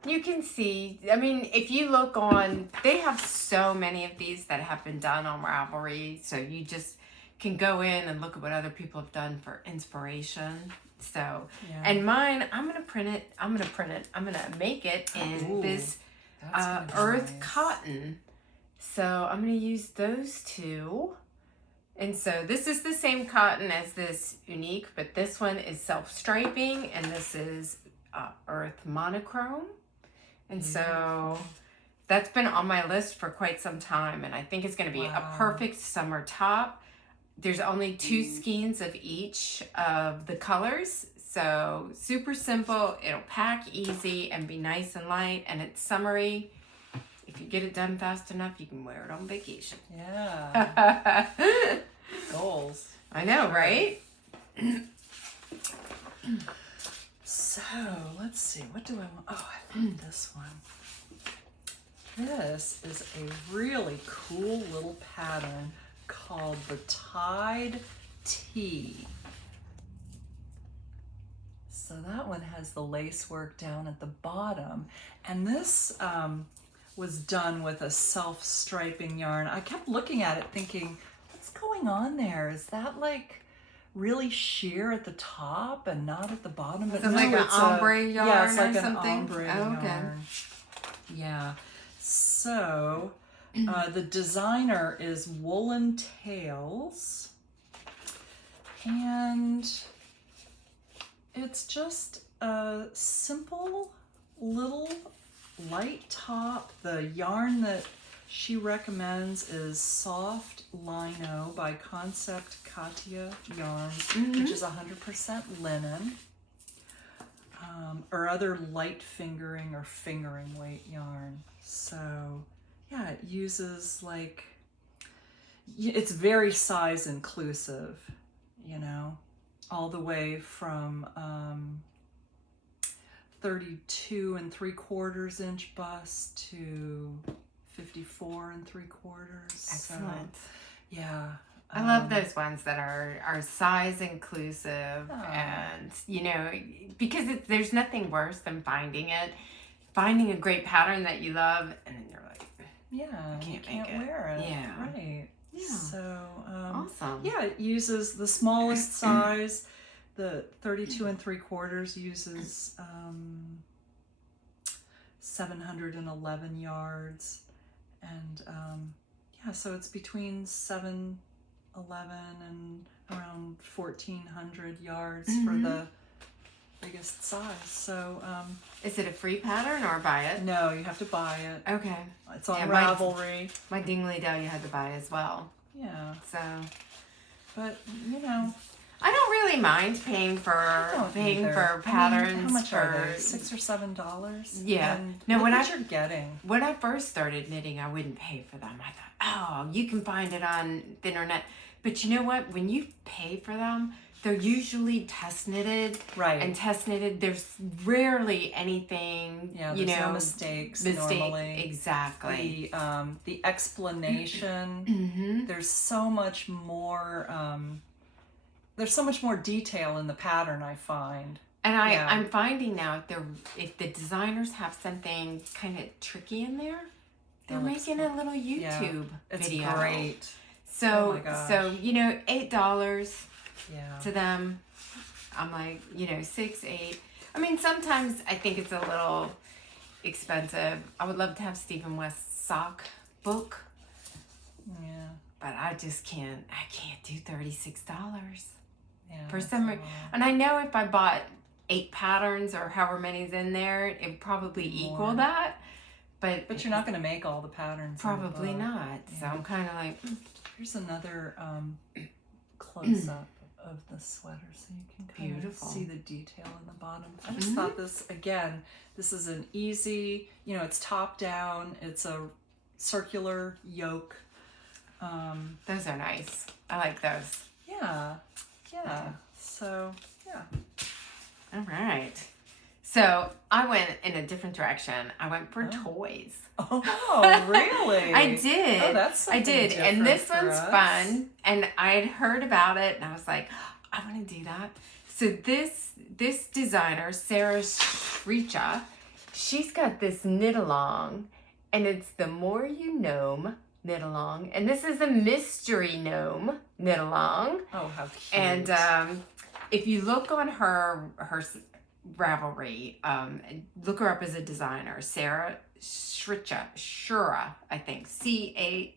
You can see, I mean, if you look on, they have so many of these that have been done on Ravelry. So you just can go in and look at what other people have done for inspiration. So, and mine, I'm going to print it. I'm going to make it in this earth cotton. So I'm going to use those two. And so this is the same cotton as this Unique, but this one is self-striping and this is earth monochrome. And so that's been on my list for quite some time, and I think it's going to be a perfect summer top. there's only 2 skeins of each of the colors. So super simple. It'll pack easy and be nice and light, and it's summery. If you get it done fast enough, you can wear it on vacation. Yeah. Goals. I know, right? So, let's see. What do I want? Oh, I love this one. This is a really cool little pattern called the Tide Tea. So that one has the lace work down at the bottom. And this was done with a self-striping yarn. I kept looking at it thinking, what's going on there? Is that like really sheer at the top and not at the bottom? But it's like an ombre yarn yeah, it's like or an something? ombre yarn. Yeah. So the designer is Woolen Tales, and it's just a simple little light top. The yarn that she recommends is Soft Lino by Concept Katia Yarns, which is 100% linen, or other light fingering or fingering weight yarn. So yeah, it uses like, it's very size inclusive, you know, all the way from 32 3/4 inch bust to 54 3/4. Excellent. So, yeah. I love those ones that are size inclusive, and you know, because there's nothing worse than finding a great pattern that you love, and then you're like, yeah, I you can't wear it. Yeah. Right. Yeah. So, Awesome. yeah, it uses the smallest size. The 32 3/4 uses 711 yards, and yeah, so it's between 711 and around 1,400 yards for the biggest size. So is it a free pattern or buy it? no, you have to buy it. Okay. It's on Yeah, Ravelry. My Dingley Dell you had to buy as well. Yeah, So but you know, I don't really mind paying for patterns. how much for are they? $6 or $7? Yeah. And No, look when what you're getting. When I first started knitting, I wouldn't pay for them. I thought, oh, you can find it on the internet. But you know what? When you pay for them, they're usually test knitted. Right. And test knitted, there's rarely anything, Yeah, you there's know, no mistakes normally. Exactly. The explanation, there's so much more detail in the pattern, I find. And I'm finding now if the designers have something kind of tricky in there, they're making a little YouTube video. It's great. So, oh my gosh. so you know, $8 Yeah. to them. I'm like, you know, 6, 8. I mean, sometimes I think it's a little expensive. I would love to have Stephen West's sock book. Yeah. But I just can't. I can't do $36 Yeah. for some reason. And I know if I bought 8 patterns or however many's in there, it would probably equal that. But you're not going to make all the patterns. Probably in the book. not. So I'm kind of like. Here's another close up of the sweater, so you can kind of see the detail in the bottom. I just thought this is an easy, you know, it's top down. It's a circular yoke. Those are nice. I like those. Yeah. So yeah. All right. So I went in a different direction. I went for toys. Oh, really? I did. Oh, that's something I did. And this different for one's us. fun. And I had heard about it and I was like, I want to do that. So this designer, Terra Ceia, she's got this knit along, and it's the More You Gnome knit along. And this is a mystery gnome knit along. Oh, how cute. And if you look on her Ravelry, look her up as a designer, Terra Ceia, I think, Caschira.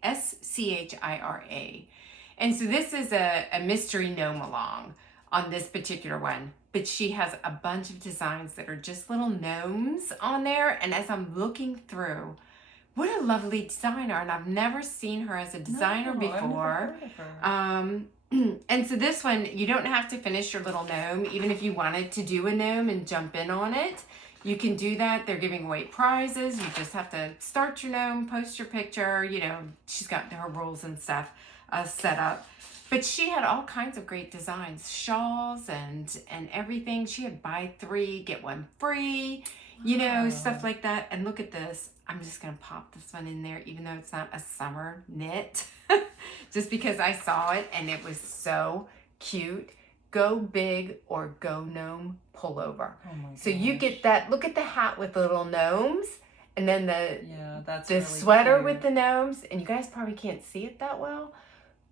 And so this is a mystery gnome along on this particular one, but she has a bunch of designs that are just little gnomes on there. And as I'm looking through, what a lovely designer, and I've never seen her as a designer before. I've never heard of her. And so this one, you don't have to finish your little gnome. Even if you wanted to do a gnome and jump in on it, you can do that. They're giving away prizes. You just have to start your gnome, post your picture. You know, she's got her rules and stuff set up. But she had all kinds of great designs, shawls and everything. She had buy 3, get 1 free, you know, stuff like that. And look at this. I'm just going to pop this one in there, even though it's not a summer knit, just because I saw it and it was so cute. Go big or go gnome pullover. Oh my so you get that. Look at the hat with little gnomes, and then the that's the really sweater cute. with the gnomes. And you guys probably can't see it that well,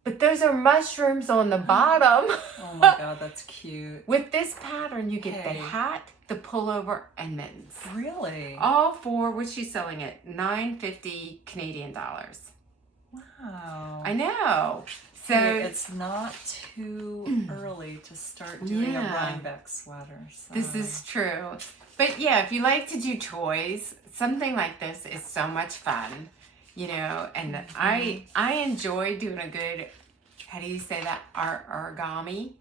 but those are mushrooms on the bottom. Oh my God, that's cute. With this pattern, you get the Hey. hat, the pullover, and mittens. Really? All for what she's selling it, $9.50 Canadian dollars. Wow. I know. So Hey, it's not too early to start doing a Rhinebeck sweater. So. this is true. But yeah, if you like to do toys, something like this is so much fun, you know. And I enjoy doing a good, how do you say that? Origami.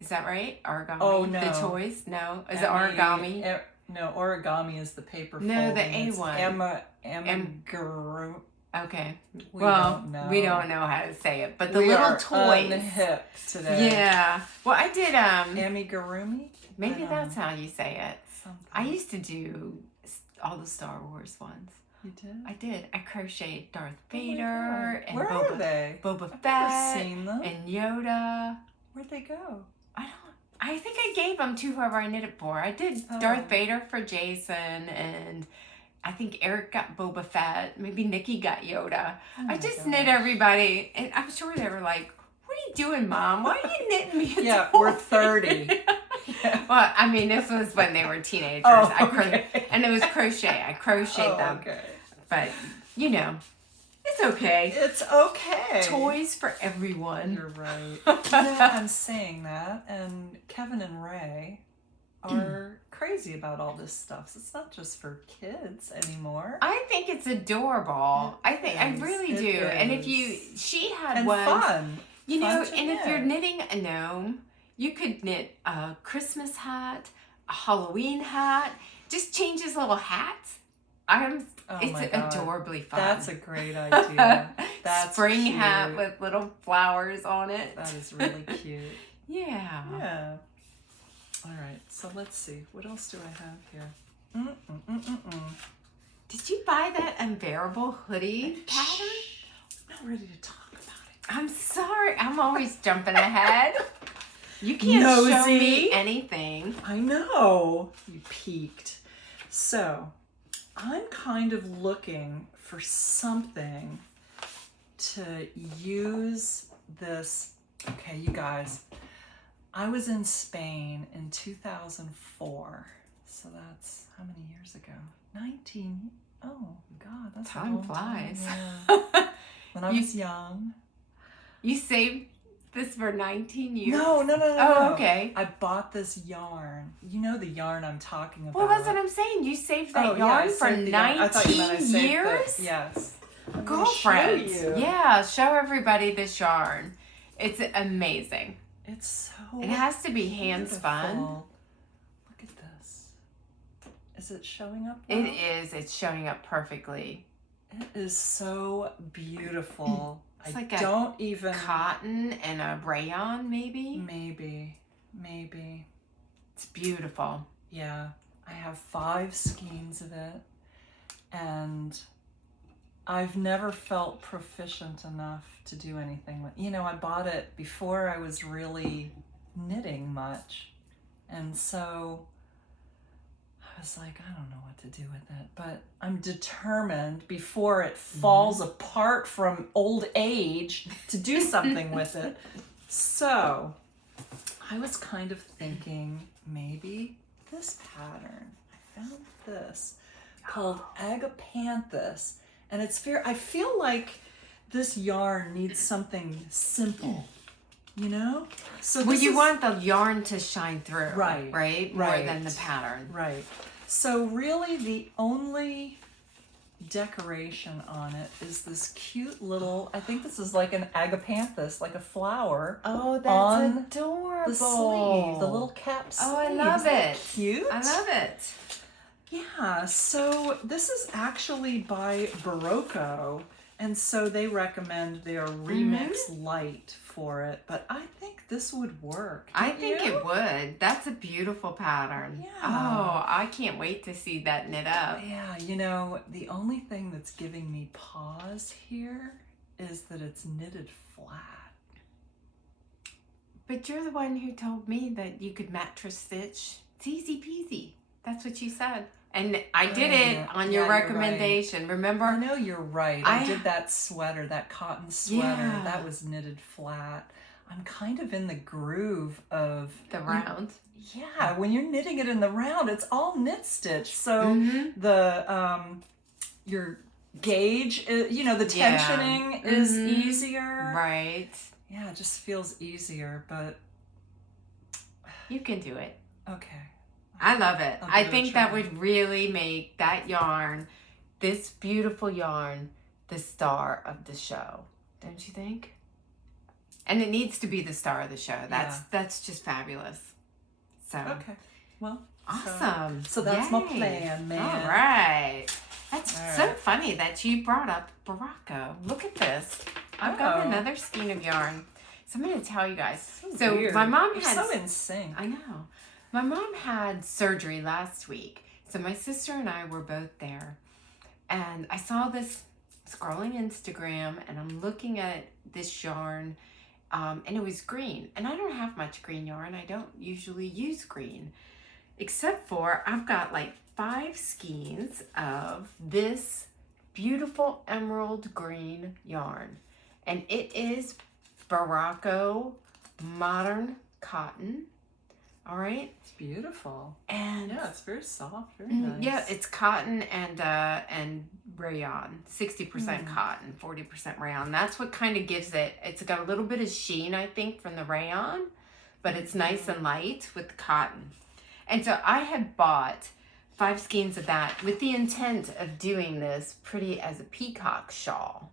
Is that right? Origami. Oh, no. The toys? No. Is it origami? No, origami is the paper No, folding. the A It's one. Amigurumi. Okay. We well, don't know. we don't know how to say it, but the We little are toys. unhip today. Yeah. Well, I did. Amigurumi. Maybe that's how you say it. Something. I used to do all the Star Wars ones. You did? I did. I crocheted Darth Oh my Vader God. and Where Boba, are they? Boba I've never Fett seen them. and Yoda. Where'd they go? I think I gave them to whoever I knit it for. I did Darth Vader for Jason, and I think Eric got Boba Fett. Maybe Nikki got Yoda. Oh I my just gosh. knit everybody, and I'm sure they were like, "What are you doing, Mom? Why are you knitting me?" a Yeah, toy?" we're 30. Yeah. Well, I mean, this was when they were teenagers. Oh, I okay. And it was crochet. I crocheted them. Okay. But, you know, it's okay. It's okay. Toys for everyone. You're right. You know, I'm saying that, and Kevin and Ray are crazy about all this stuff. So it's not just for kids anymore. I think it's adorable. I really do. It And if is. she had And one, fun. you know, Fun to and if you're knit. knitting a gnome, you could knit a Christmas hat, a Halloween hat, just change his little hats. It's my God. adorably fun. That's a great idea. That's spring cute. hat with little flowers on it. That is really cute. Yeah. Yeah. All right. So let's see. What else do I have here? Did you buy that unbearable hoodie pattern? I'm not ready to talk about it. I'm sorry. I'm always jumping ahead. You can't show Nosy. me anything. I know. You peeked. So, I'm kind of looking for something to use this. Okay, you guys. I was in Spain in 2004. So that's how many years ago? 19. Oh, God. That's a Time long flies. Yeah. When I was young. You saved this for 19 years? No. Oh, okay. I bought this yarn. You know the yarn I'm talking about. Well, that's what I'm saying. You saved that I yarn for saved the yarn. I thought you meant I 19 saved years? the- yes. I'm gonna Girlfriends. show you. Yeah, show everybody this yarn. It's amazing. It's so It has to be hand spun. beautiful. Look at this. Is it showing up now? It is. It's showing up perfectly. It is so beautiful. It's I like a don't even... Cotton and a rayon, maybe? Maybe. It's beautiful. Yeah. I have 5 skeins of it. And I've never felt proficient enough to do anything with. You know, I bought it before I was really knitting much. And so I was like, I don't know what to do with it, but I'm determined before it falls apart from old age to do something with it. So I was kind of thinking maybe this pattern. I found this called Agapanthus. And it's fair. I feel like this yarn needs something simple, you know? So Well, this you is- want the yarn to shine through, Right, Right? More right. than the pattern. Right. So really the only decoration on it is this cute little, I think this is like an agapanthus, like a flower. Oh, that's on adorable. The sleeve, the little cap sleeve. Oh, I love it. Cute. I love it. Yeah, so this is actually by Barocco, and so they recommend their remix light for it, but I think this would work. I think it would. That's a beautiful pattern. Yeah. Oh, I can't wait to see that knit up. Yeah, you know, the only thing that's giving me pause here is that it's knitted flat. But you're the one who told me that you could mattress stitch. It's easy peasy. That's what you said. And I did it on your recommendation. Right. Remember? I know you're right. I did that sweater, that cotton sweater. Yeah. That was knitted flat. I'm kind of in the groove of the round. Yeah, when you're knitting it in the round, it's all knit stitch. So the your gauge, you know, the tensioning is easier. Right. Yeah, it just feels easier, but you can do it. Okay. I love it. I think that would really make that yarn, this beautiful yarn, the star of the show. Don't you think? And it needs to be the star of the show. That's just fabulous. So okay. Well, awesome. So that's my plan, man. All right. That's so funny that you brought up Barocco. Look at this. I've got another skein of yarn. So I'm going to tell you guys. So weird. My mom You're had so in sync. I know. My mom had surgery last week. So my sister and I were both there. And I saw this scrolling Instagram, and I'm looking at this yarn, and it was green. And I don't have much green yarn. I don't usually use green, except for I've got like 5 skeins of this beautiful emerald green yarn. And it is Barocco Modern Cotton. All right. It's beautiful. And yeah, it's very soft, very nice. Yeah, it's cotton and rayon. 60% cotton, 40% rayon. That's what kind of gives it. It's got a little bit of sheen, I think, from the rayon, but it's nice and light with the cotton. And so I had bought 5 skeins of that with the intent of doing this pretty as a peacock shawl.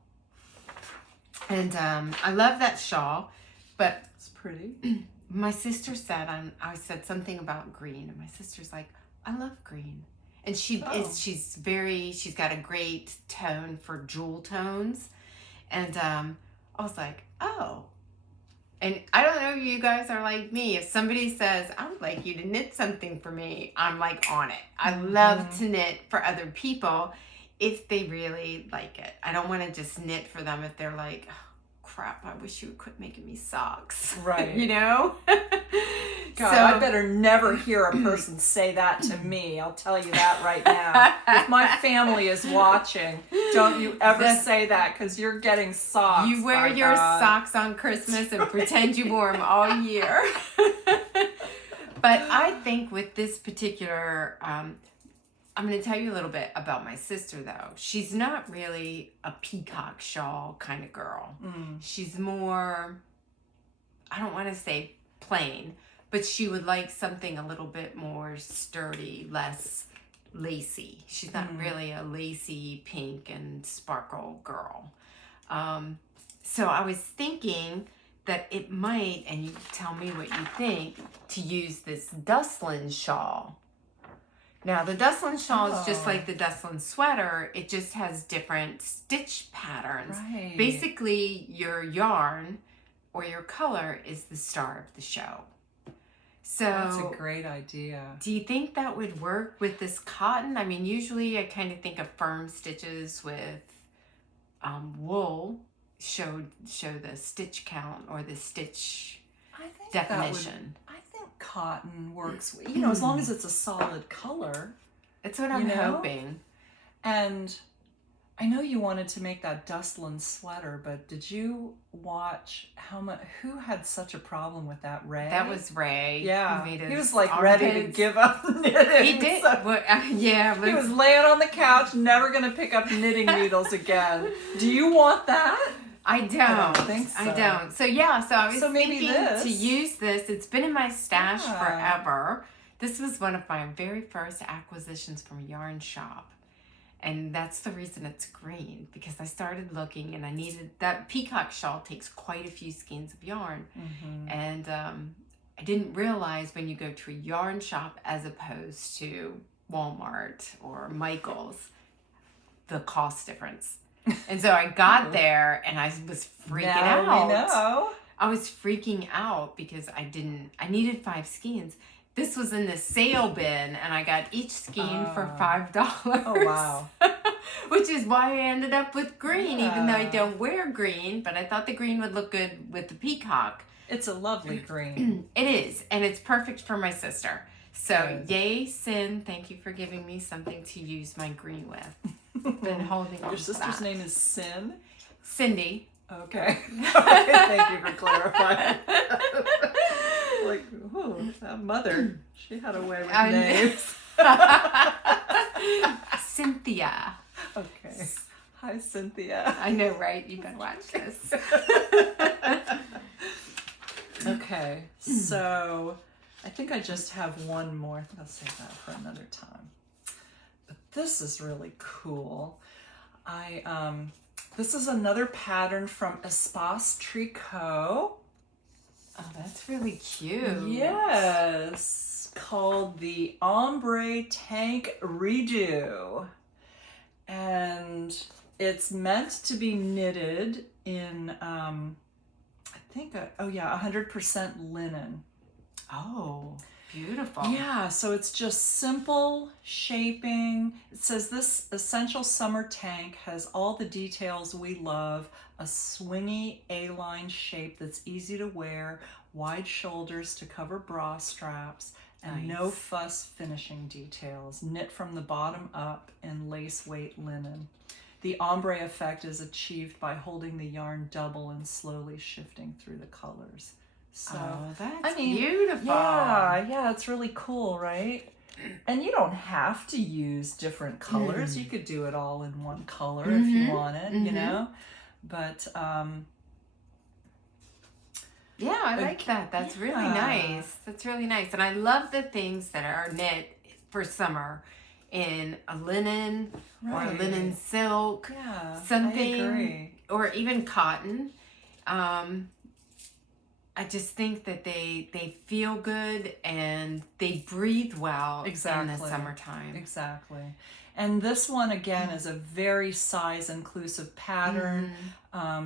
And I love that shawl, but it's pretty. My sister said, I said something about green, and my sister's like, I love green. And she's got a great tone for jewel tones. And I was like, oh. And I don't know if you guys are like me. If somebody says, I would like you to knit something for me, I'm like on it. I love to knit for other people if they really like it. I don't want to just knit for them if they're like, crap, I wish you would quit making me socks. Right. You know? God, so, I better never hear a person say that to me. I'll tell you that right now. If my family is watching, don't you ever say that, because you're getting socks. You wear your socks on Christmas and pretend you wore them all year. But I think with this particular... I'm going to tell you a little bit about my sister, though. She's not really a peacock shawl kind of girl. She's more, I don't want to say plain, but she would like something a little bit more sturdy, less lacy. She's not really a lacy pink and sparkle girl. So I was thinking that it might, and you tell me what you think, to use this Dustland shawl. Now, the Dustland shawl is just like the Dustland sweater. It just has different stitch patterns. Right. Basically, your yarn or your color is the star of the show. So that's a great idea. Do you think that would work with this cotton? I mean, usually I kind of think of firm stitches with wool show the stitch count or the stitch definition. Cotton works, you know, as long as it's a solid color. That's what I'm hoping. And I know you wanted to make that Dustland sweater, but did you watch who had such a problem with that? Ray? That was Ray. Yeah. He was like ready to give up knitting. He did. So yeah. He was laying on the couch, never going to pick up knitting needles again. Do you want that? I don't. I don't think so. I don't. So yeah, so I was thinking this. to use this. It's been in my stash forever. This was one of my very first acquisitions from a yarn shop. And that's the reason it's green, because I started looking and I needed that peacock shawl takes quite a few skeins of yarn. And I didn't realize when you go to a yarn shop as opposed to Walmart or Michael's, the cost difference. And so I got there and I was freaking out. We know. I was freaking out because I needed 5 skeins. This was in the sale bin, and I got each skein for $5. Oh, wow. Which is why I ended up with green, even though I don't wear green, but I thought the green would look good with the peacock. It's a lovely green. It is, and it's perfect for my sister. So, yay, Sin, thank you for giving me something to use my green with. Been holding on Your to sister's that. name is Sin? Cindy. Okay. Thank you for clarifying. Like, ooh, that mother, she had a way with names. Cynthia. Okay. Hi, Cynthia. I know, right? You better watch this. Okay, so I think I just have one more. I think I'll save that for another time. But this is really cool. This is another pattern from Espace Tricot. Oh, that's really cute. Yes, called the Ombre Tank Redo. And it's meant to be knitted in, I think, 100% linen. Oh, beautiful. Yeah, so it's just simple shaping. It says this essential summer tank has all the details we love. A swingy A-line shape that's easy to wear, wide shoulders to cover bra straps, and no fuss finishing details. Knit from the bottom up in lace weight linen. The ombre effect is achieved by holding the yarn double and slowly shifting through the colors. So, that's beautiful. Yeah, it's really cool, right? And you don't have to use different colors. You could do it all in one color if you wanted, you know? But, yeah, I like that. That's really nice. That's really nice. And I love the things that are knit for summer in a linen or a linen silk. Yeah, something, I agree. Or even cotton. I just think that they feel good and they breathe well in the summertime. Exactly. And this one, again, is a very size-inclusive pattern.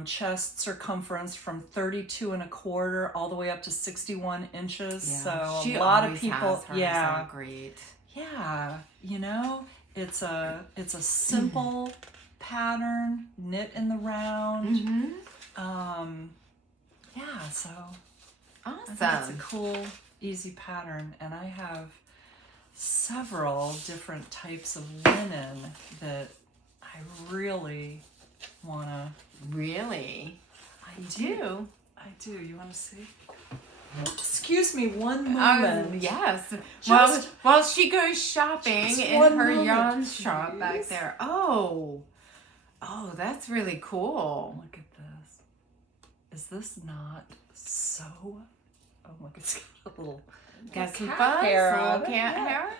Chest circumference from 32 1/4 all the way up to 61 inches. So a lot of people, great. Yeah, you know, it's a simple pattern, knit in the round. Yeah, so awesome. I think it's a cool, easy pattern, and I have several different types of linen that I really want to. Really? I do. You want to see? Excuse me one moment. Yes. Just, while she goes shopping in her yarn shop back there. Oh, that's really cool. Look at this. Is this not so? Oh, look, it's got a little. Got some cat fuzz, hair little on it. cat hair.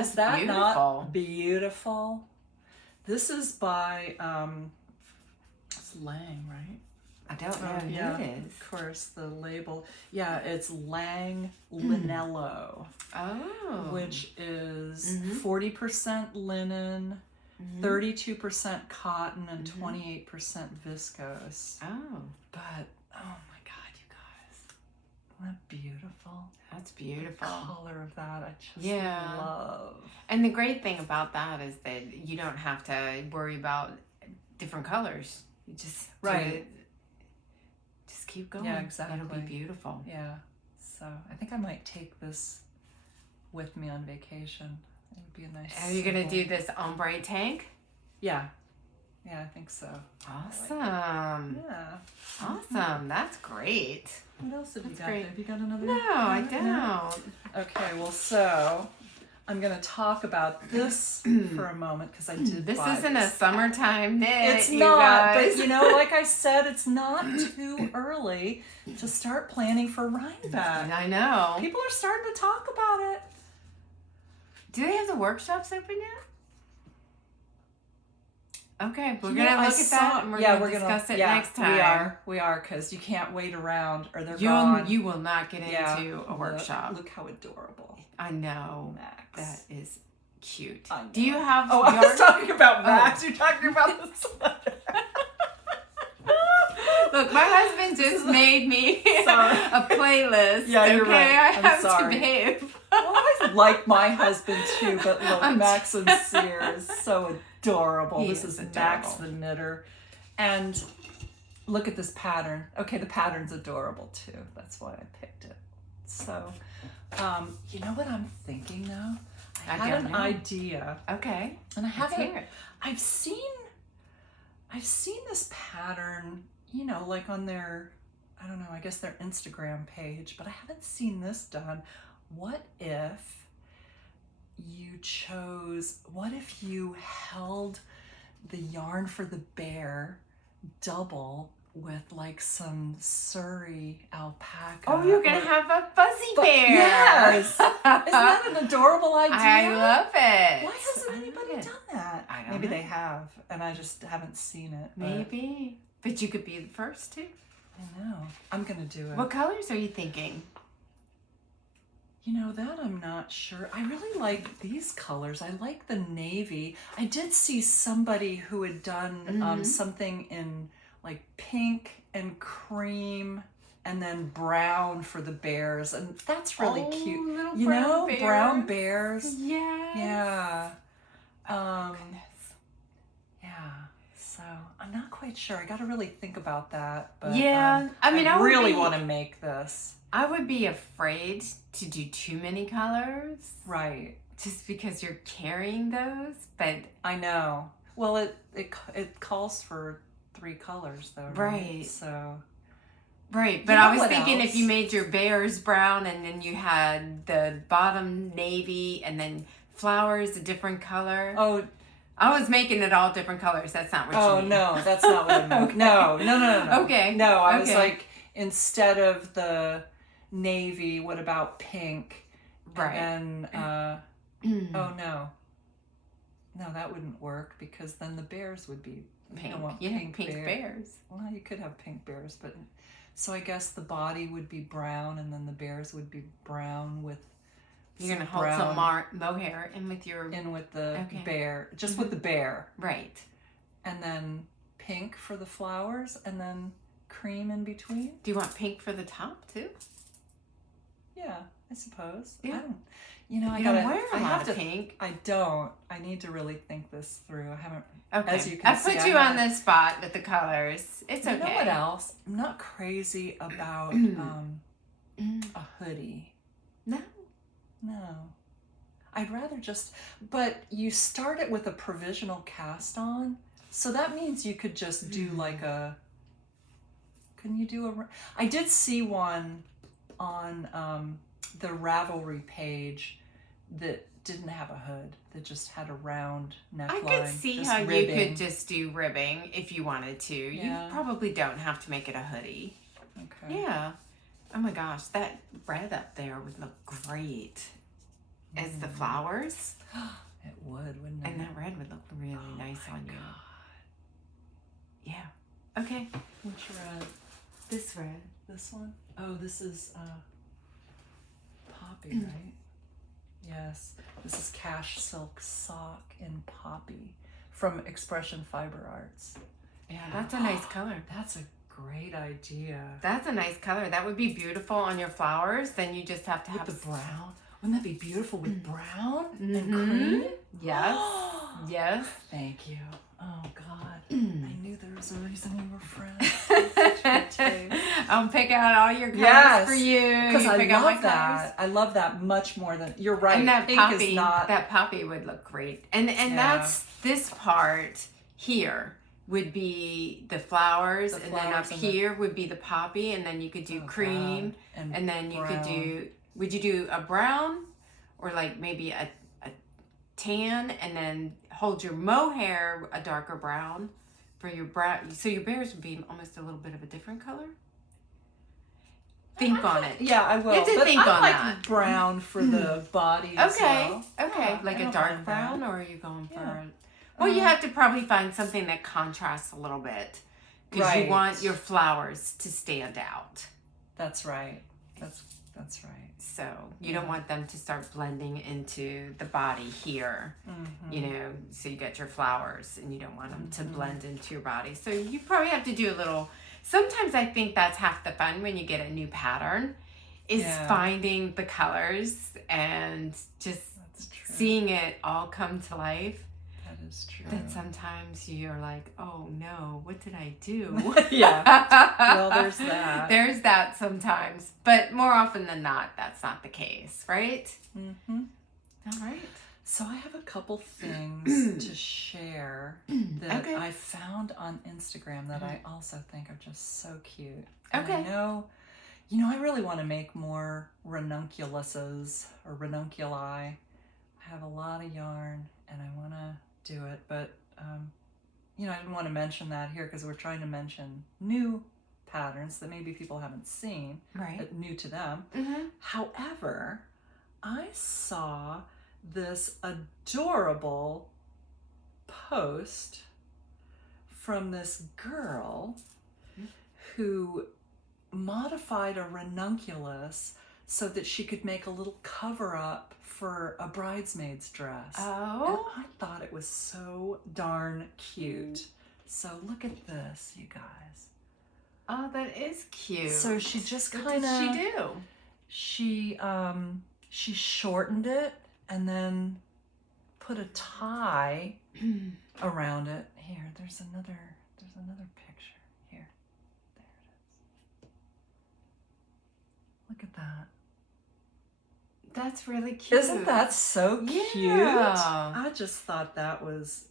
Is that beautiful. not beautiful? This is by it's Lang, right? I don't know who it is. Of course, the label. Yeah, it's Lang Linello. Oh. Which is 40% linen, 32% cotton, and 28% viscose. Oh. But, oh my God, you guys. Isn't that beautiful? That's beautiful. The color of that, I just love. And the great thing about that is that you don't have to worry about different colors. You just just keep going. Yeah, exactly. It'll be beautiful. Yeah. So I think I might take this with me on vacation. It would be a nice. Are you gonna do this ombre tank? Yeah. Yeah, I think so. Awesome. Yeah. Awesome. That's great. What else have you got? Great. Have you got another? No, I don't. No? Okay, well, so I'm going to talk about this for a moment because I did This buy isn't this. a summertime knit, It's you not, guys. but you know, like I said, it's not too early to start planning for Rhinebeck. I know. People are starting to talk about it. Do they have the workshops open yet? Okay, we're You know, gonna I look at saw- that and we're gonna discuss it next time. We are, because you can't wait around or they're You gone. you will not get into a Look, workshop. Look how adorable. I know. Max. That is cute. I know. Do you have Oh, I yarn? was talking about Max. You're talking about the sweater. Look, my husband just made me a playlist. Yeah, you're okay? right. I I'm have sorry. to behave. Well, I like my husband too, but look, I'm Max and Sear is so adorable. He This is is Max adorable. the knitter. And look at this pattern. Okay, the pattern's adorable too. That's why I picked it. So, you know what I'm thinking now? I had an idea. Okay. And I Let's haven't. hear it. I've seen this pattern, you know, like on their, I don't know, I guess their Instagram page, but I haven't seen this done. What if you held the yarn for the bear double with like some Surrey alpaca? Oh, you're gonna have a fuzzy bear. Yes. Isn't that an adorable idea? I love it. Why hasn't anybody done that? I don't Maybe know. they have, and I just haven't seen it. but Maybe. But you could be the first too. I know. I'm gonna do it. What colors are you thinking? You know, that I'm not sure. I really like these colors. I like the navy. I did see somebody who had done something in like pink and cream and then brown for the bears, and that's really cute. Little You brown know, bears. brown bears. Yes. Yeah. Goodness. Yeah. So I'm not quite sure. I got to really think about that. But Yeah. I mean, I would really be- want to make this. I would be afraid to do too many colors. Right. Just because you're carrying those, but I know. Well, it calls for 3 colors though. Right. So. right. But You know I was what thinking else? if you made your bears brown and then you had the bottom navy and then flowers a different color. Oh. I was making it all different colors. That's not what you Oh mean. no, that's not what I meant. Okay. No. Okay. No, I was Okay. like, instead of the navy, what about pink? Right. And then, oh no, that wouldn't work because then the bears would be Pink. You don't want You have pink bears. Well, you could have pink bears, but so I guess the body would be brown, and then the bears would be brown with. You're gonna some hold some brown mohair in with your in with the Okay. bear, just with the bear, right. and then pink for the flowers, and then cream in between. Do you want pink for the top too? Yeah, I suppose. Yeah. I don't. You know, I You gotta. don't wear a I lot have of to. pink. I don't. I need to really think this through. I haven't. Okay. As you can I see, put I you on haven't- the spot with the colors. It's okay. You know what else? I'm not crazy about a hoodie. No. No. I'd rather just. But you start it with a provisional cast on, so that means you could just do like a. Can you do a? I did see one on the Ravelry page that didn't have a hood, that just had a round neckline. I could see just how ribbing. you could just do ribbing if you wanted to. Yeah. You probably don't have to make it a hoodie. Okay. Yeah. Oh my gosh, that red up there would look great as the flowers. It would, wouldn't it? And that red would look really nice on you. Yeah. Okay. Which red? This red. This one? Oh, this is poppy, right? Yes. This is Cash Silk Sock in Poppy from Expression Fiber Arts. Yeah, that's a nice color. That's a great idea. That's a nice color. That would be beautiful on your flowers. Then you just have to With have the brown. Wouldn't that be beautiful with brown and Mhm. cream? Yes. Yes. Thank you. Oh, God. I knew there was a reason you were friends. Such good taste. I'll pick out all your colors Yes, for you. Because You I pick out my love colors. that. I love that much more than you're right. And that Pink poppy, is not. that poppy would look great. And Yeah. that's this part here would be the flowers, The and then up flowers and the- here would be the poppy, and then you could do Oh, cream, God. and then you could brown. do. Would you do a brown, or like maybe a tan, and then hold your mohair a darker brown for your brown, so your bears would be almost a little bit of a different color. Think on it. Yeah, I will. You have to but think I on like that. brown for the body as Okay. well. Okay. Yeah, Like I a don't dark mind brown, that. or are you going for? Yeah. Well, you have to probably find something that contrasts a little bit. Because you want your flowers to stand out. That's right. That's right. So you don't want them to start blending into the body here, you know, so you get your flowers and you don't want them to blend into your body. So you probably have to do a little, sometimes I think that's half the fun when you get a new pattern is finding the colors and just seeing it all come to life. That is true. Then sometimes you're like, oh no, what did I do? Well, there's that. There's that sometimes. But more often than not, that's not the case, right? All right. So I have a couple things to share that I found on Instagram that I also think are just so cute. And I know, you know, I really want to make more ranunculuses or ranunculi. I have a lot of yarn and I want to do it, but you know, I didn't want to mention that here because we're trying to mention new patterns that maybe people haven't seen, new to them. However, I saw this adorable post from this girl who modified a ranunculus so that she could make a little cover-up for a bridesmaid's dress. And I thought it was so darn cute. So look at this, you guys. Oh, that is cute. So she just kind of... What did she do? She shortened it and then put a tie around it. Here, there's another picture. Here. There it is. Look at that. That's really cute. Isn't that so cute? Yeah. I just thought that was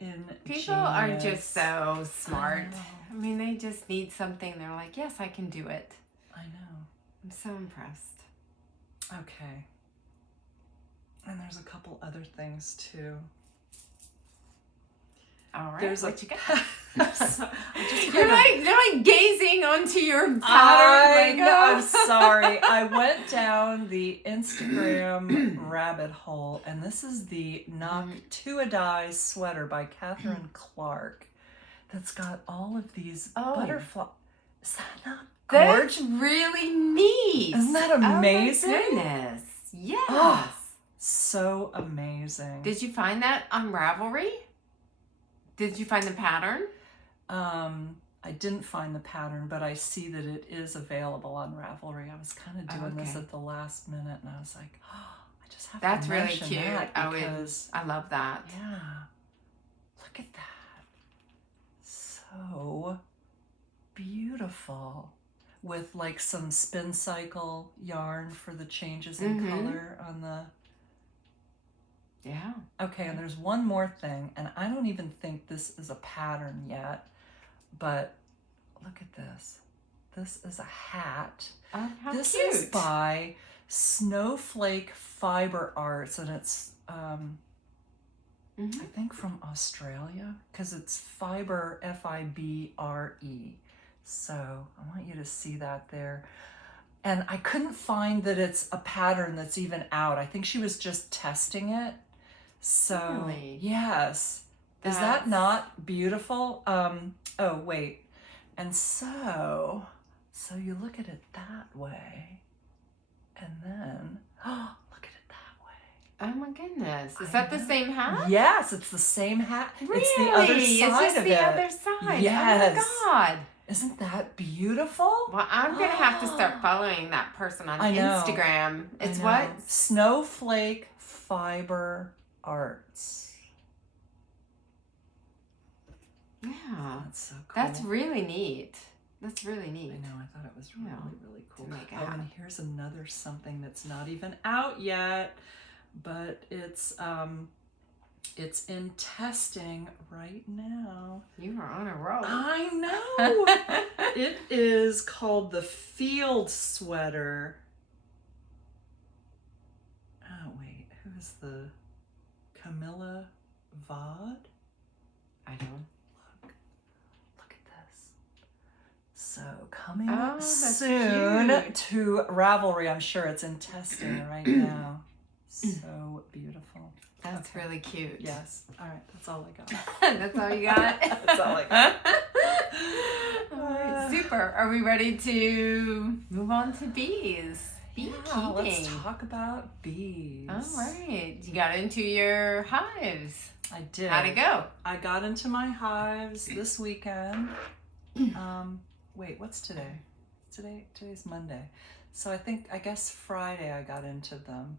ingenious. People are just so smart. I mean, they just need something. They're like, yes, I can do it. I know. I'm so impressed. Okay. And there's a couple other things too. All right. There's what you got? You're like gazing onto your pattern. I'm sorry. I went down the Instagram rabbit hole, and this is the Knock to a Dye sweater by Catherine Clark that's got all of these butterflies. Is that not gorgeous? That's really neat. Isn't that amazing? Oh my goodness. Yes. Oh, so amazing. Did you find that on Ravelry? Did you find the pattern? I didn't find the pattern, but I see that it is available on Ravelry. I was kind of doing this at the last minute, and I was like, oh, I just have That's to really mention cute. that because I love that. Yeah, look at that. So beautiful. With like some spin cycle yarn for the changes in color on the... Yeah. Okay, and there's one more thing, and I don't even think this is a pattern yet, but look at this. This is a hat. Oh, how this cute. is by Snowflake Fiber Arts, and it's, I think from Australia, because it's fiber, F-I-B-R-E. So I want you to see that there. And I couldn't find that it's a pattern that's even out. I think she was just testing it. So, yes. Is that not beautiful? Oh, wait. And so you look at it that way. And then, look at it that way. Oh my goodness. Is that the same hat? Yes, it's the same hat. Really? It's the other side it's just of the it. other side. Yes. Oh my God. Isn't that beautiful? Well, I'm going to have to start following that person on Instagram. It's what? Snowflake Fiber Arts. Yeah. That's so cool. That's really neat. That's really neat. I know. I thought it was really, really cool. To make a Oh, and here's another something that's not even out yet, but it's in testing right now. You are on a roll. I know. It is called the Field Sweater. Oh, wait. Who's the... Camilla Vaude? I don't. Look at this. So coming that's soon cute. to Ravelry. I'm sure it's in testing right now. So beautiful. That's Okay. really cute. Yes. All right. That's all I got. That's all you got? That's all I got. All right, super. Are we ready to move on to bees? Beekeeping. Yeah, let's talk about bees. All right. You got into your hives. I did. How'd it go? I got into my hives this weekend. Wait, what's today? Today's Monday. So I guess Friday I got into them.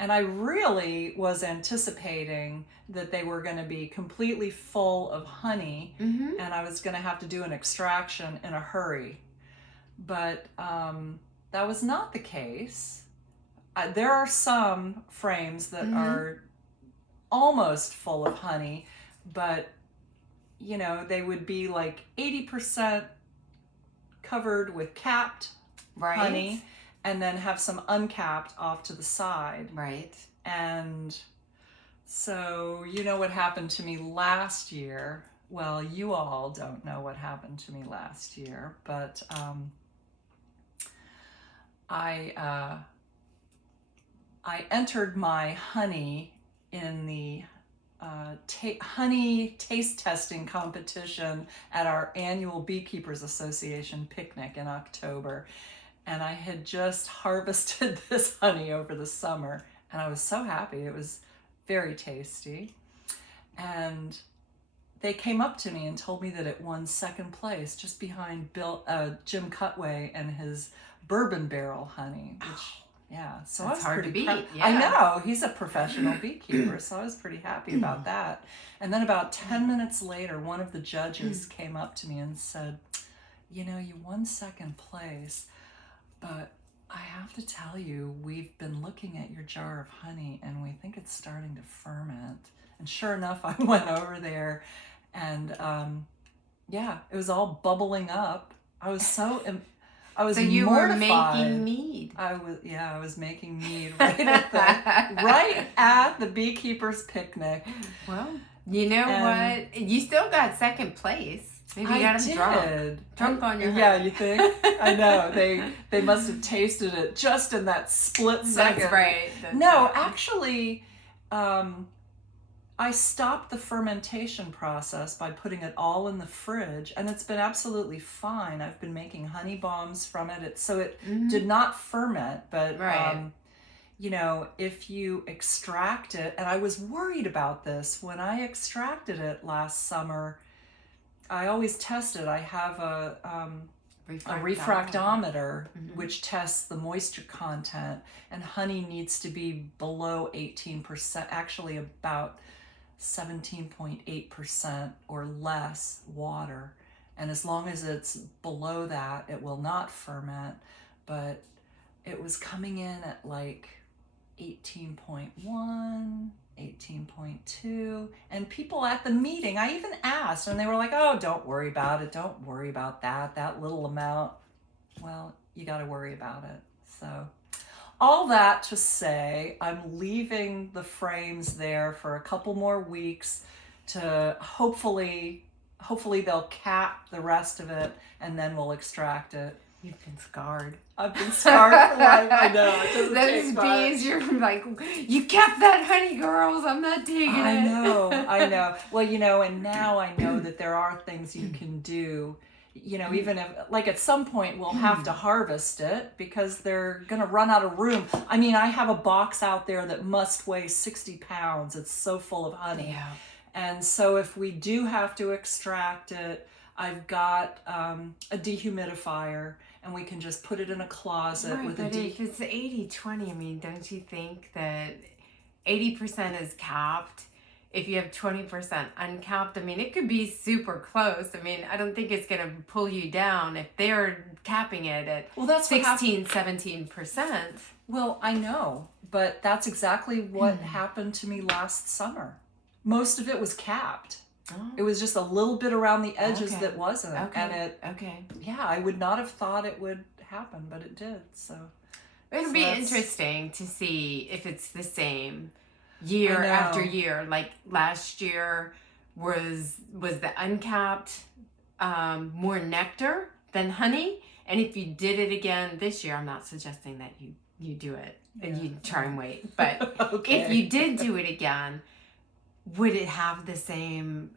And I really was anticipating that they were going to be completely full of honey, and I was going to have to do an extraction in a hurry. But that was not the case. There are some frames that are almost full of honey, but they would be like 80% covered with capped honey, and then have some uncapped off to the side. Right. And so what happened to me last year. Well, you all don't know what happened to me last year, but I entered my honey in the honey taste testing competition at our annual Beekeepers Association picnic in October. And I had just harvested this honey over the summer, and I was so happy. It was very tasty. And they came up to me and told me that it won second place, just behind Jim Cutway and his bourbon barrel honey, which, so That's hard to beat. I know, he's a professional beekeeper, so I was pretty happy about that. And then about 10 minutes later, one of the judges came up to me and said, you won second place, but I have to tell you, we've been looking at your jar of honey and we think it's starting to ferment. And sure enough, I went over there and it was all bubbling up. I was so you mortified. were making mead. I was making mead right at the beekeepers picnic. Well, you know what? You still got second place. Maybe you got them drunk on your Yeah, honey. you think? I know. They must have tasted it just in that split second. That's right. Actually, I stopped the fermentation process by putting it all in the fridge, and it's been absolutely fine. I've been making honey bombs from it. So it did not ferment, but if you extract it, and I was worried about this when I extracted it last summer. I always test it. I have a refractometer which tests the moisture content, and honey needs to be below 18%, actually about 17.8% or less water. And as long as it's below that, it will not ferment. But it was coming in at like 18.1, 18.2, and people at the meeting, I even asked, and they were like, oh, don't worry about it. Don't worry about that little amount. Well, you got to worry about it. So all that to say, I'm leaving the frames there for a couple more weeks to hopefully they'll cap the rest of it, and then we'll extract it. You've been scarred. I've been scarred for life. I know. It Those bees, you're like, you kept that honey, girls. I'm not taking it. I know. Well, and now I know that there are things you can do. Even if, like, at some point we'll have to harvest it because they're going to run out of room. I mean, I have a box out there that must weigh 60 pounds. It's so full of honey. Yeah. And so if we do have to extract it, I've got a dehumidifier, and we can just put it in a closet with but if it's 80-20, I mean, don't you think that 80% is capped? If you have 20% uncapped, I mean, it could be super close. I mean, I don't think it's going to pull you down if they're capping it at 16-17%. Well, I know, but that's exactly what happened to me last summer. Most of it was capped. Oh. It was just a little bit around the edges that wasn't. And I would not have thought it would happen, but it did. So it'll be interesting to see if it's the same year after year. Like last year was the uncapped more nectar than honey, and if you did it again this year, I'm not suggesting that you you do it Yeah. and you try and wait. But Okay. if you did do it again, would it have the same,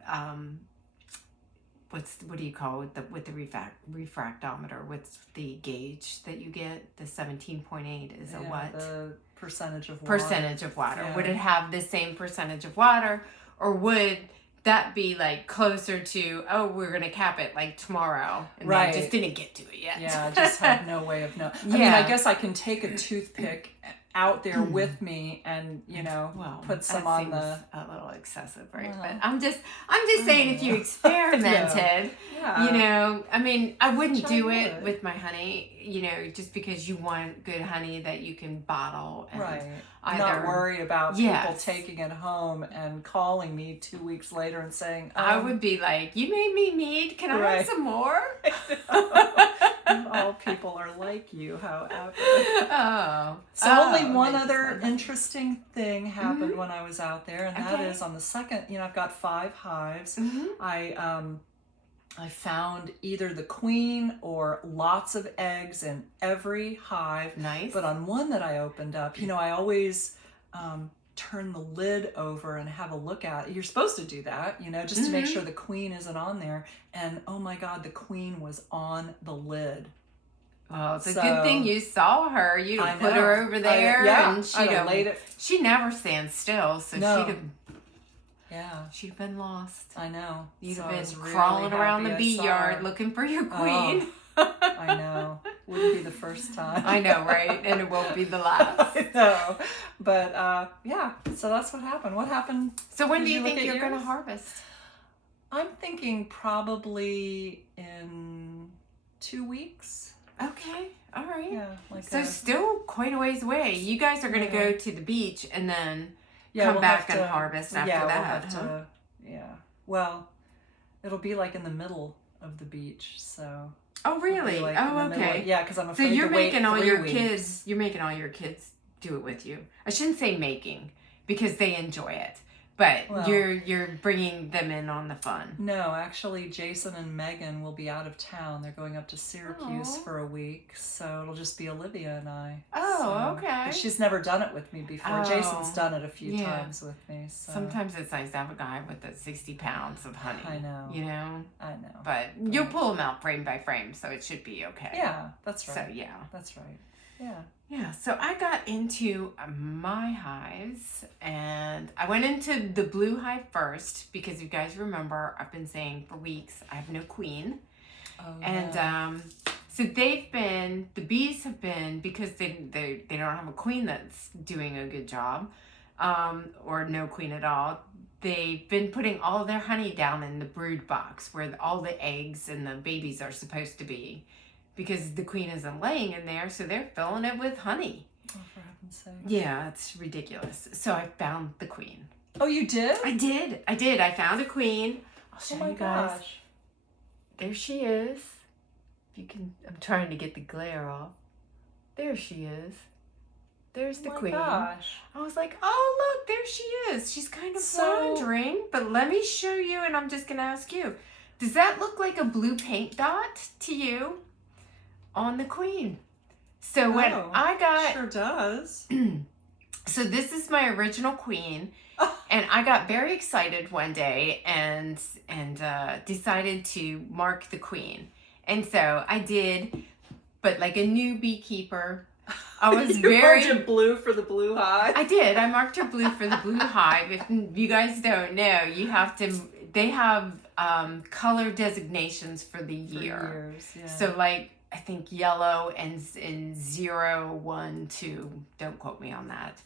what do you call it with the refractometer? What's the gauge that you get? The 17.8 is a what? The percentage of water. Percentage of water. Yeah. Would it have the same percentage of water, or would that be like closer to, oh, we're going to cap it like tomorrow, and Right. they just didn't get to it yet? Yeah, I just have no way of knowing. I mean, Yeah. I guess I can take a toothpick out there with me and, put some that on seems the... a little excessive, right? Well. But I'm just saying, if you experimented, Yeah. I mean, I wouldn't Which I do it would. with my honey, just because you want good honey that you can bottle and Right. either Not worry about people Yes. taking it home and calling me 2 weeks later and saying, I would be like, you made me mead, can I Right. have some more? Not all people are like you, however. Oh. So only one that's other fun. interesting thing happened when I was out there, and that Okay. is on the second, I've got 5 hives. Mhm. I found either the queen or lots of eggs in every hive. Nice. But on one that I opened up, I always turn the lid over and have a look at it. You're supposed to do that, just to make Mhm. sure the queen isn't on there. And oh my God, the queen was on the lid. Well, it's a So- good thing you saw her. You'd I have put know. her over there, Yeah, and she'd I'd have have laid it. She never stands still, so No. she'd have been lost. I know. You'd So have I been was really crawling around the happy I bee saw yard her. looking for your queen. I know. Wouldn't be the first time. I know, right? And it won't be the last. I know. But yeah, so that's what happened. What happened? So when Did do you you look think at you're going to yours? harvest? I'm thinking probably in 2 weeks. Okay, all right. Yeah, like So still quite a ways away. You guys are going to go to the beach and then come we'll back have and to- harvest after yeah, that. We'll have huh? to, yeah. Well, it'll be like in the middle of the beach, so. Oh, it'll be really? like in Oh, the middle of- okay. yeah, because I'm So afraid you're to wait making all 3 your weeks. kids. You're making all your kids do it with you. I shouldn't say making because they enjoy it, but Well- you're bringing them in on the fun. No, actually, Jason and Megan will be out of town. They're going up to Syracuse Aw. for a week, so it'll just be Olivia and I. Oh, So- okay. but she's never done it with me before. Oh, Jason's done it a few yeah. times with me. So. Sometimes it's nice to have a guy with the 60 pounds of honey. I know. You know, I know. but you'll pull them out frame by frame, so it should be okay. Yeah, that's right. So yeah. That's right. Yeah. Yeah, so I got into my hives and I went into the blue hive first because you guys remember I've been saying for weeks I have no queen. Oh, And yeah. so the bees have been, because they don't have a queen that's doing a good job, or no queen at all, they've been putting all their honey down in the brood box where all the eggs and the babies are supposed to be. Because the queen isn't laying in there, so they're filling it with honey. Oh, for heaven's sake. Yeah, it's ridiculous. So I found the queen. Oh, you did? I did. I found a queen. I'll show Oh my you guys. gosh. There she is. If you can, I'm trying to get the glare off. There she is. There's the Oh my queen. gosh. I was like, oh, look, there she is. She's kind of So- wandering, but let me show you, and I'm just going to ask you. Does that look like a blue paint dot to you on the queen? So when Oh, I got... Sure does. So this is my original queen, Oh. and I got very excited one day and decided to mark the queen. And so I did, but like a new beekeeper, I was you very... marked it blue for the blue hive. I did. I marked her blue for the blue hive. If you guys don't know, you have to... They have color designations for the For year. years, yeah. So like, I think yellow ends in 0, 1, 2. Don't quote me on that.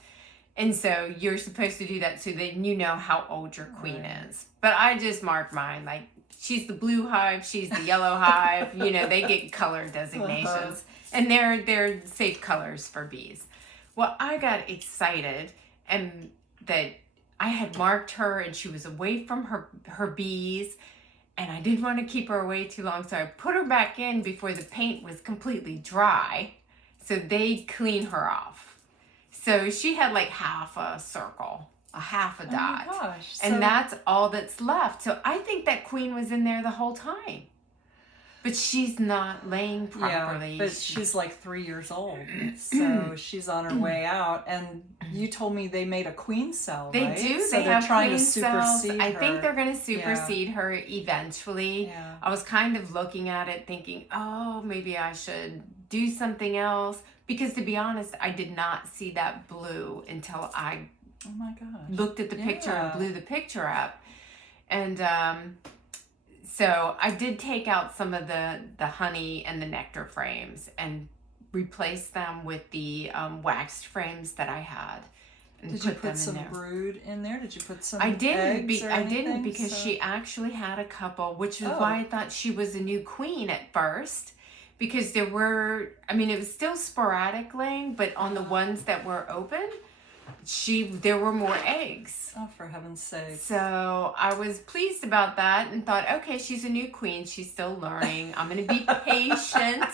And so you're supposed to do that so that you know how old your queen Right. is. But I just marked mine. Like, she's the blue hive, she's the yellow hive. You know, they get color designations. Uh-huh. And they're safe colors for bees. Well, I got excited and that I had marked her and she was away from her bees. And I didn't want to keep her away too long, so I put her back in before the paint was completely dry, so they'd clean her off. So she had like half a circle, half a Oh dot. my gosh. And So- that's all that's left. So I think that queen was in there the whole time. But she's not laying properly. Yeah, but she's like 3 years old, so she's on her way out. And you told me they made a queen cell, They right? do. So They they're have trying queen to cells. supersede I her. think they're going to supersede her eventually. Yeah. I was kind of looking at it thinking, oh, maybe I should do something else. Because to be honest, I did not see that blue until I Oh my gosh. looked at the picture and blew the picture up. And so I did take out some of the honey and the nectar frames and replace them with the waxed frames that I had. And Did you put some brood in there? Did you put some I didn't. eggs or I anything? didn't because So- she actually had a couple, which is why I thought she was a new queen at first. Because there were, I mean, it was still sporadic laying, but on the ones that were open, there were more eggs. Oh, for heaven's sake. So I was pleased about that and thought, okay, she's a new queen. She's still learning. I'm going to be patient.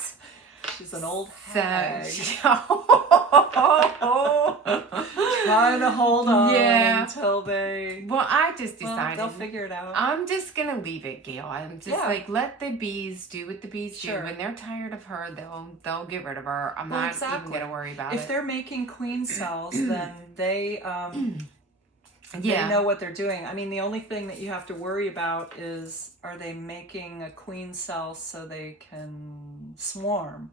She's an old So, hag. Trying to hold on until they... Well, I just decided. They'll figure it out. I'm just going to leave it, Gayle. I'm just like, let the bees do what the bees do. When they're tired of her, they'll get rid of her. I'm not even going to worry about it. If they're making queen cells, then they know what they're doing. I mean, the only thing that you have to worry about is, are they making a queen cell so they can swarm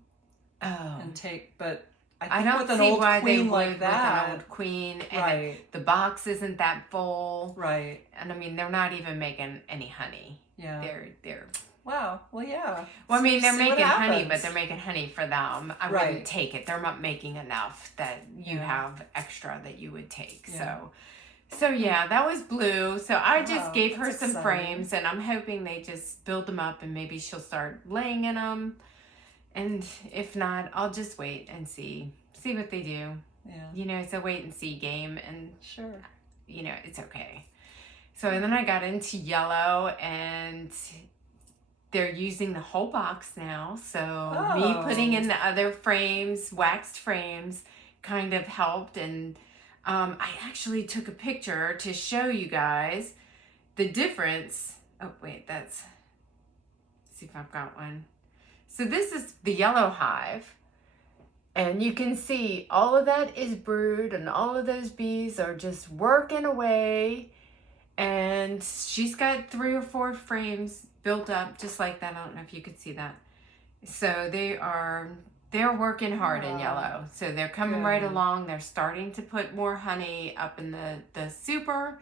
and take, but I think with an old queen like that, with an old queen, and the box isn't that full, right? And I mean, they're not even making any honey. Yeah, they're. Wow. Well, yeah. Well, I mean, they're making honey, but they're making honey for them. I wouldn't take it. They're not making enough that you have extra that you would take. Yeah. So yeah, that was blue. So I just gave her some frames, and I'm hoping they just build them up, and maybe she'll start laying in them. And if not, I'll just wait and see what they do. Yeah. You know, it's a wait and see game, and you know, it's okay. So and then I got into yellow, and they're using the whole box now. So me putting in the other frames, waxed frames, kind of helped. And I actually took a picture to show you guys the difference. Oh, wait, let's see if I've got one. So this is the yellow hive. And you can see all of that is brood, and all of those bees are just working away. And she's got 3 or 4 frames built up just like that. I don't know if you could see that. So they're working hard in yellow. So they're coming right along. They're starting to put more honey up in the super.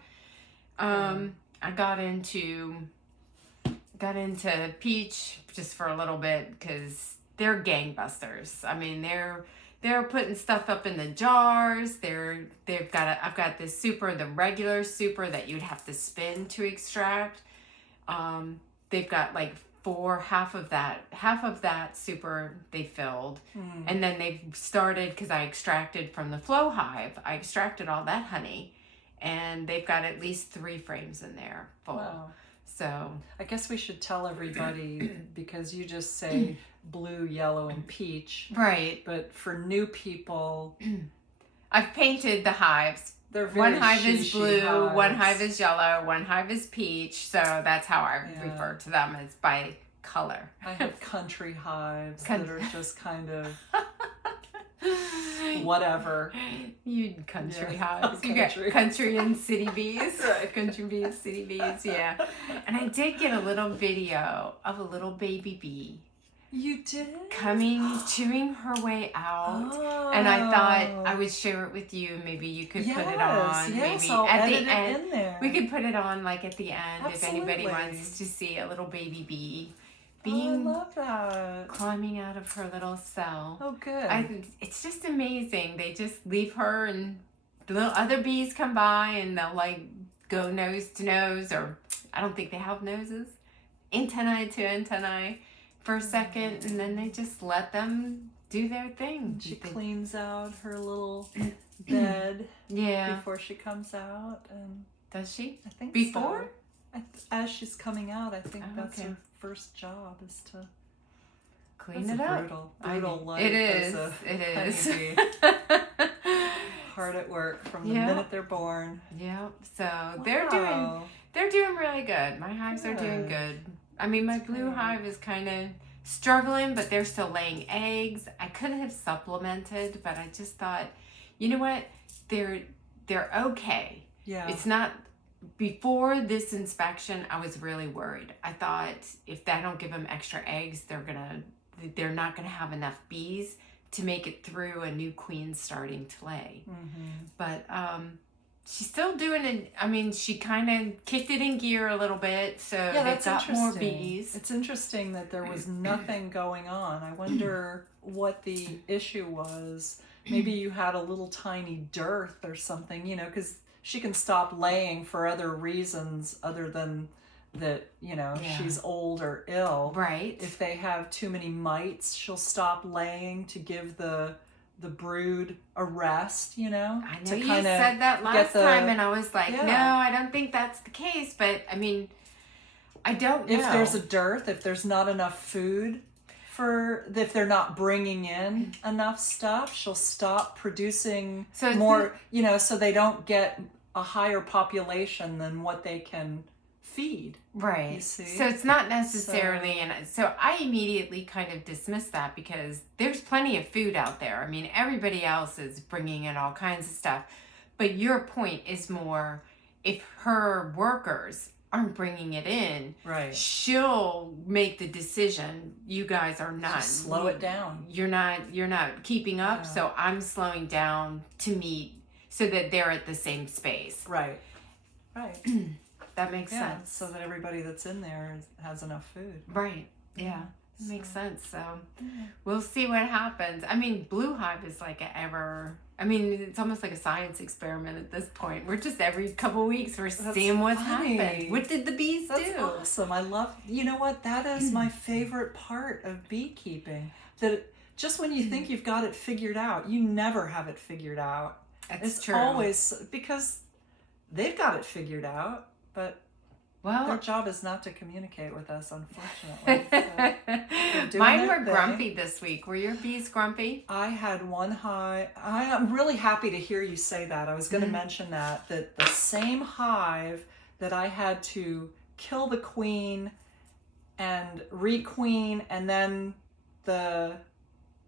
I got into peach just for a little bit because they're gangbusters. I mean, they're putting stuff up in the jars. I've got this super, the regular super that you'd have to spin to extract. They've got like half of that super they filled. And then they've started, because I extracted from the flow hive, I extracted all that honey, and they've got at least 3 frames in there full. Wow. So I guess we should tell everybody, because you just say blue, yellow, and peach. Right. But for new people, I've painted the hives. They're very one hive is blue, hives. One hive is yellow, one hive is peach. So that's how I refer to them, as by color. I have country hives that are just kind of whatever. You country hives. You got country and city bees. Country bees, city bees, yeah. And I did get a little video of a little baby bee. You did? Chewing her way out. And I thought I would share it with you. Maybe you could put it on. Maybe I'll at the edit end. it in there. We could put it on like at the end if anybody wants to see a little baby bee I love that. Climbing out of her little cell. Oh, good. It's just amazing. They just leave her, and the little other bees come by, and they'll like go nose to nose, or I don't think they have noses, antennae to antennae for a second, and then they just let them do their thing. She cleans out her little bed before she comes out. And does she? I think before? So. As she's coming out, I think that's her first job, is to clean it up. Brutal life. It is. Hard at work from the minute they're born. Yep. So they're doing really good. My hives are doing good. I mean, my blue hive is kind of struggling, but they're still laying eggs. I could have supplemented, but I just thought, you know what? They're okay. Yeah. It's not. Before this inspection, I was really worried. I thought if I don't give them extra eggs, they're not gonna have enough bees to make it through a new queen starting to lay. But she's still doing it. I mean, she kind of kicked it in gear a little bit, so they've got more bees. It's interesting that there was nothing going on. I wonder what the issue was. Maybe you had a little tiny dearth or something, you know, because she can stop laying for other reasons other than that, you know, she's old or ill. Right. If they have too many mites, she'll stop laying to give the brood a rest, you know? I know you said that last time, and I was like, yeah. no, I don't think that's the case. But, I mean, I don't know. If there's a dearth, if there's not enough food, if they're not bringing in enough stuff, she'll stop producing more, you know, so they don't get a higher population than what they can feed. Right. You see? So it's not necessarily, and so I immediately kind of dismissed that because there's plenty of food out there. I mean, everybody else is bringing in all kinds of stuff. But your point is more, if her workers aren't bringing it in, right, she'll make the decision. You guys are not. Just slow it down. You're not keeping up. Yeah. So I'm slowing down to meet so that they're at the same space. Right. Right. That makes sense. So that everybody that's in there has enough food. Right. Yeah. That makes sense. So we'll see what happens. I mean, Blue Hive is like it's almost like a science experiment at this point. We're just every couple of weeks we're seeing what's happened. What did the bees do? That's awesome. I love, you know what? That is my favorite part of beekeeping. That just when you think you've got it figured out, you never have it figured out. It's true. Always because they've got it figured out, but their job is not to communicate with us, unfortunately. So mine were grumpy this week. Were your bees grumpy? I had one hive. I'm really happy to hear you say that. I was going to mention that the same hive that I had to kill the queen and requeen, and then the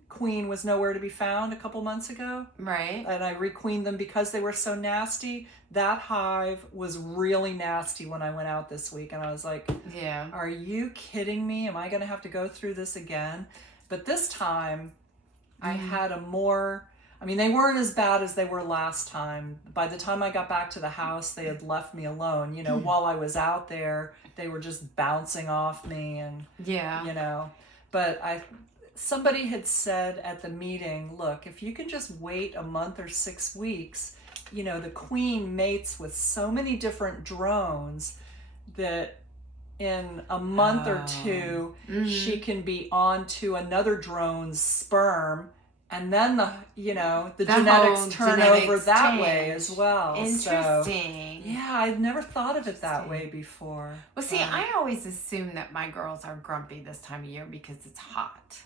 queen was nowhere to be found a couple months ago. Right. And I requeened them because they were so nasty. That hive was really nasty when I went out this week. And I was like, are you kidding me? Am I going to have to go through this again? But this time I had they weren't as bad as they were last time. By the time I got back to the house, they had left me alone. You know, while I was out there, they were just bouncing off me and, you know, but somebody had said at the meeting, look, if you can just wait a month or 6 weeks, you know, the queen mates with so many different drones that in a month or two, she can be on to another drone's sperm, and then the genetics turn over that way as well. Interesting. So, I'd never thought of it that way before. Well, see, I always assume that my girls are grumpy this time of year because it's hot.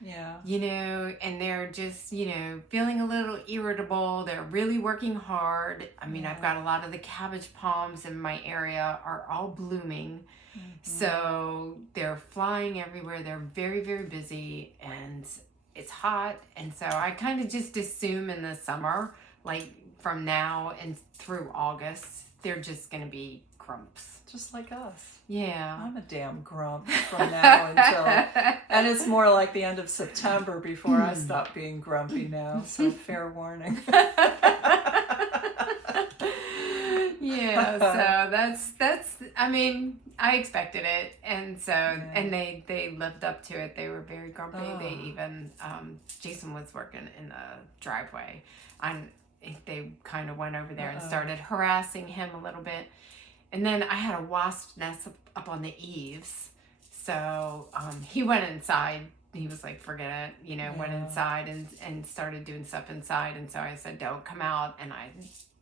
Yeah. You know, and they're just, you know, feeling a little irritable. They're really working hard. I mean, I've got a lot of the cabbage palms in my area are all blooming. So they're flying everywhere. They're very, very busy, and it's hot. And so I kind of just assume in the summer, like from now and through August, they're just going to be grumps. Just like us. Yeah. I'm a damn grump from now until, and it's more like the end of September before I stop being grumpy now. So fair warning. So that's. I mean, I expected it, and so and they lived up to it. They were very grumpy. They even Jason was working in the driveway, and they kind of went over there and started harassing him a little bit. And then I had a wasp nest up on the eaves. So he went inside. He was like, forget it, you know, went inside and started doing stuff inside. And so I said, don't come out. And I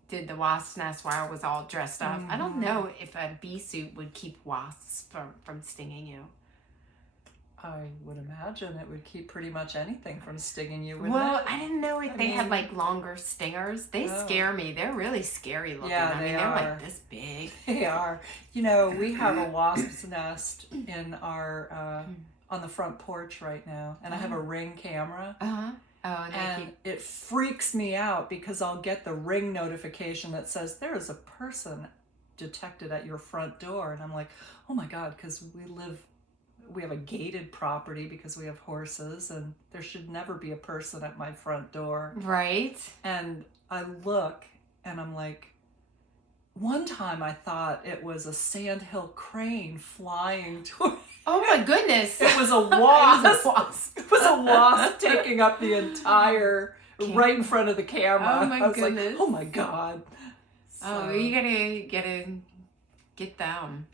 did the wasp nest while I was all dressed up. I don't know if a bee suit would keep wasps from stinging you. I would imagine it would keep pretty much anything from stinging you, wouldn't Well, it? I didn't know if they had like longer stingers. They scare me. They're really scary looking. Yeah, they're like this big. They are. You know, we have a wasp's nest in our on the front porch right now, and I have a Ring camera. Uh-huh. Oh, and it freaks me out because I'll get the Ring notification that says there is a person detected at your front door, and I'm like, oh my God, because we have a gated property because we have horses, and there should never be a person at my front door. Right. And I look and I'm like, one time I thought it was a sandhill crane flying toward. Oh my goodness. It was a wasp. It was a wasp taking up the entire right in front of the camera. Oh my I was goodness. like, oh my God. Oh, you gotta get them.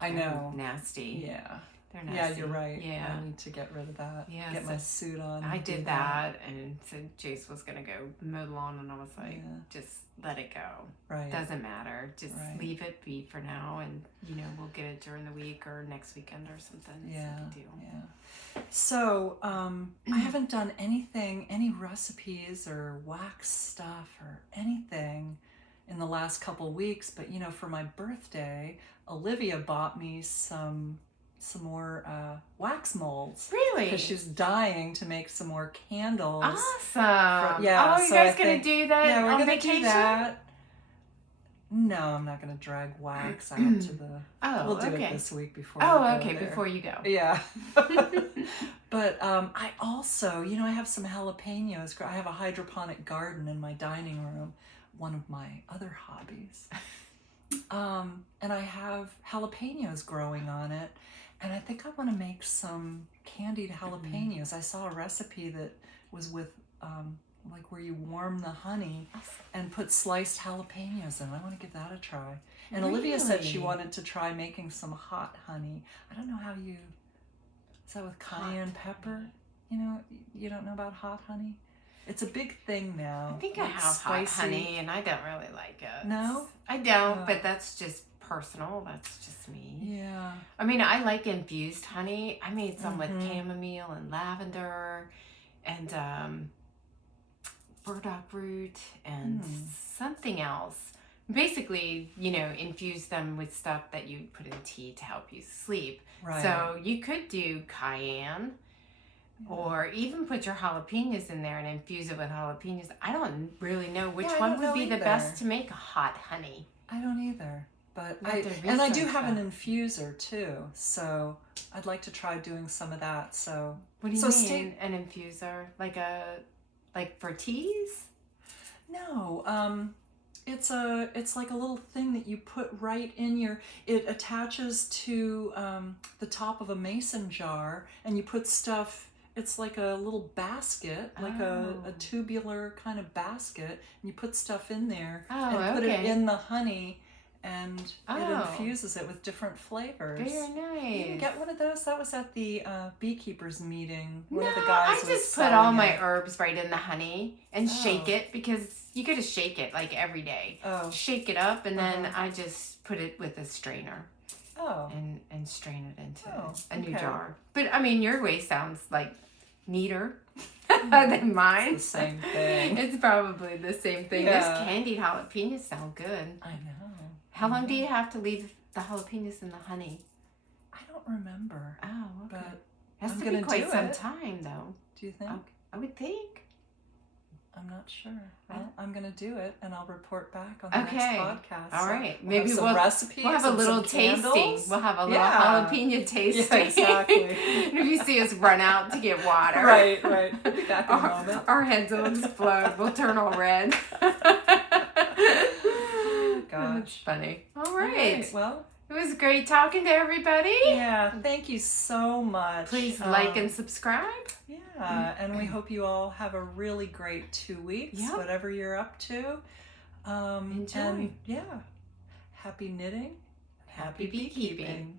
I know. Nasty. Yeah. They're nasty. Yeah, you're right. Yeah. I need to get rid of that. Yeah, Get my suit on. I and do did that and said Jace was gonna go mow the lawn, and I was like, just let it go. Right. Doesn't matter. Just Right. leave it be for now, and we'll get it during the week or next weekend or something. Yeah. It's no big deal. Yeah. So I haven't done any recipes or wax stuff or anything in the last couple weeks, but for my birthday, Olivia bought me some more wax molds. Really? Because she's dying to make some more candles. Awesome. Yeah. Oh, you so guys I gonna think, do that yeah, we're on gonna vacation? do that. No, I'm not gonna drag wax out to the. Oh, we'll do okay. it this week before. we Oh, go okay. there. Before you go. Yeah. But I also, I have some jalapenos. I have a hydroponic garden in my dining room, one of my other hobbies. And I have jalapenos growing on it. And I think I want to make some candied jalapenos. I saw a recipe that was with like where you warm the honey and put sliced jalapenos in. I want to give that a try. And Olivia said she wanted to try making some hot honey. I don't know how you... Is that with cayenne pepper? You don't know about hot honey? It's a big thing now. I think I have hot honey, and I don't really like it. No? I don't, but that's just personal. That's just me. Yeah. I mean, I like infused honey. I made some with chamomile and lavender and burdock root and something else. Basically, infuse them with stuff that you put in tea to help you sleep. Right. So you could do cayenne or even put your jalapenos in there and infuse it with jalapenos. I don't really know which one would be the best to make a hot honey. I don't either. But I do have an infuser too, so I'd like to try doing some of that. So what do you mean an infuser? Like for teas? No, it's like a little thing that you put right in your. It attaches to the top of a mason jar, and you put stuff. It's like a little basket, like a tubular kind of basket, and you put stuff in there and put it in the honey. And it infuses it with different flavors. Very nice. You can get one of those. That was at the beekeepers meeting. No, One of the guys I just put all my herbs right in the honey and shake it, because you gotta shake it like every day. Oh. Shake it up, and then I just put it with a strainer. Oh. And strain it into a okay. new jar. But I mean, your way sounds like neater than mine. It's the same thing. It's probably the same thing. Yeah. Those candied jalapenos sound good. I know. How long do you have to leave the jalapenos in the honey? I don't remember. Oh, okay. But Has I'm to gonna be quite do some it. time, though. Do you think? I would think. I'm not sure. Well, I'm going to do it, and I'll report back on the next podcast. All So right. we'll Maybe have some recipes. We'll have a and little some tasting. candles. We'll have a little jalapeno tasting. Yeah, exactly. And if you see us run out to get water. Right. I'll be back in a moment. Our heads will explode. We'll turn all red. Gosh. That's funny. All right. Well, it was great talking to everybody. yeah. Thank you so much. Please like and subscribe. Yeah, and we hope you all have a really great 2 weeks, whatever you're up to. Enjoy. And yeah, happy knitting, happy beekeeping.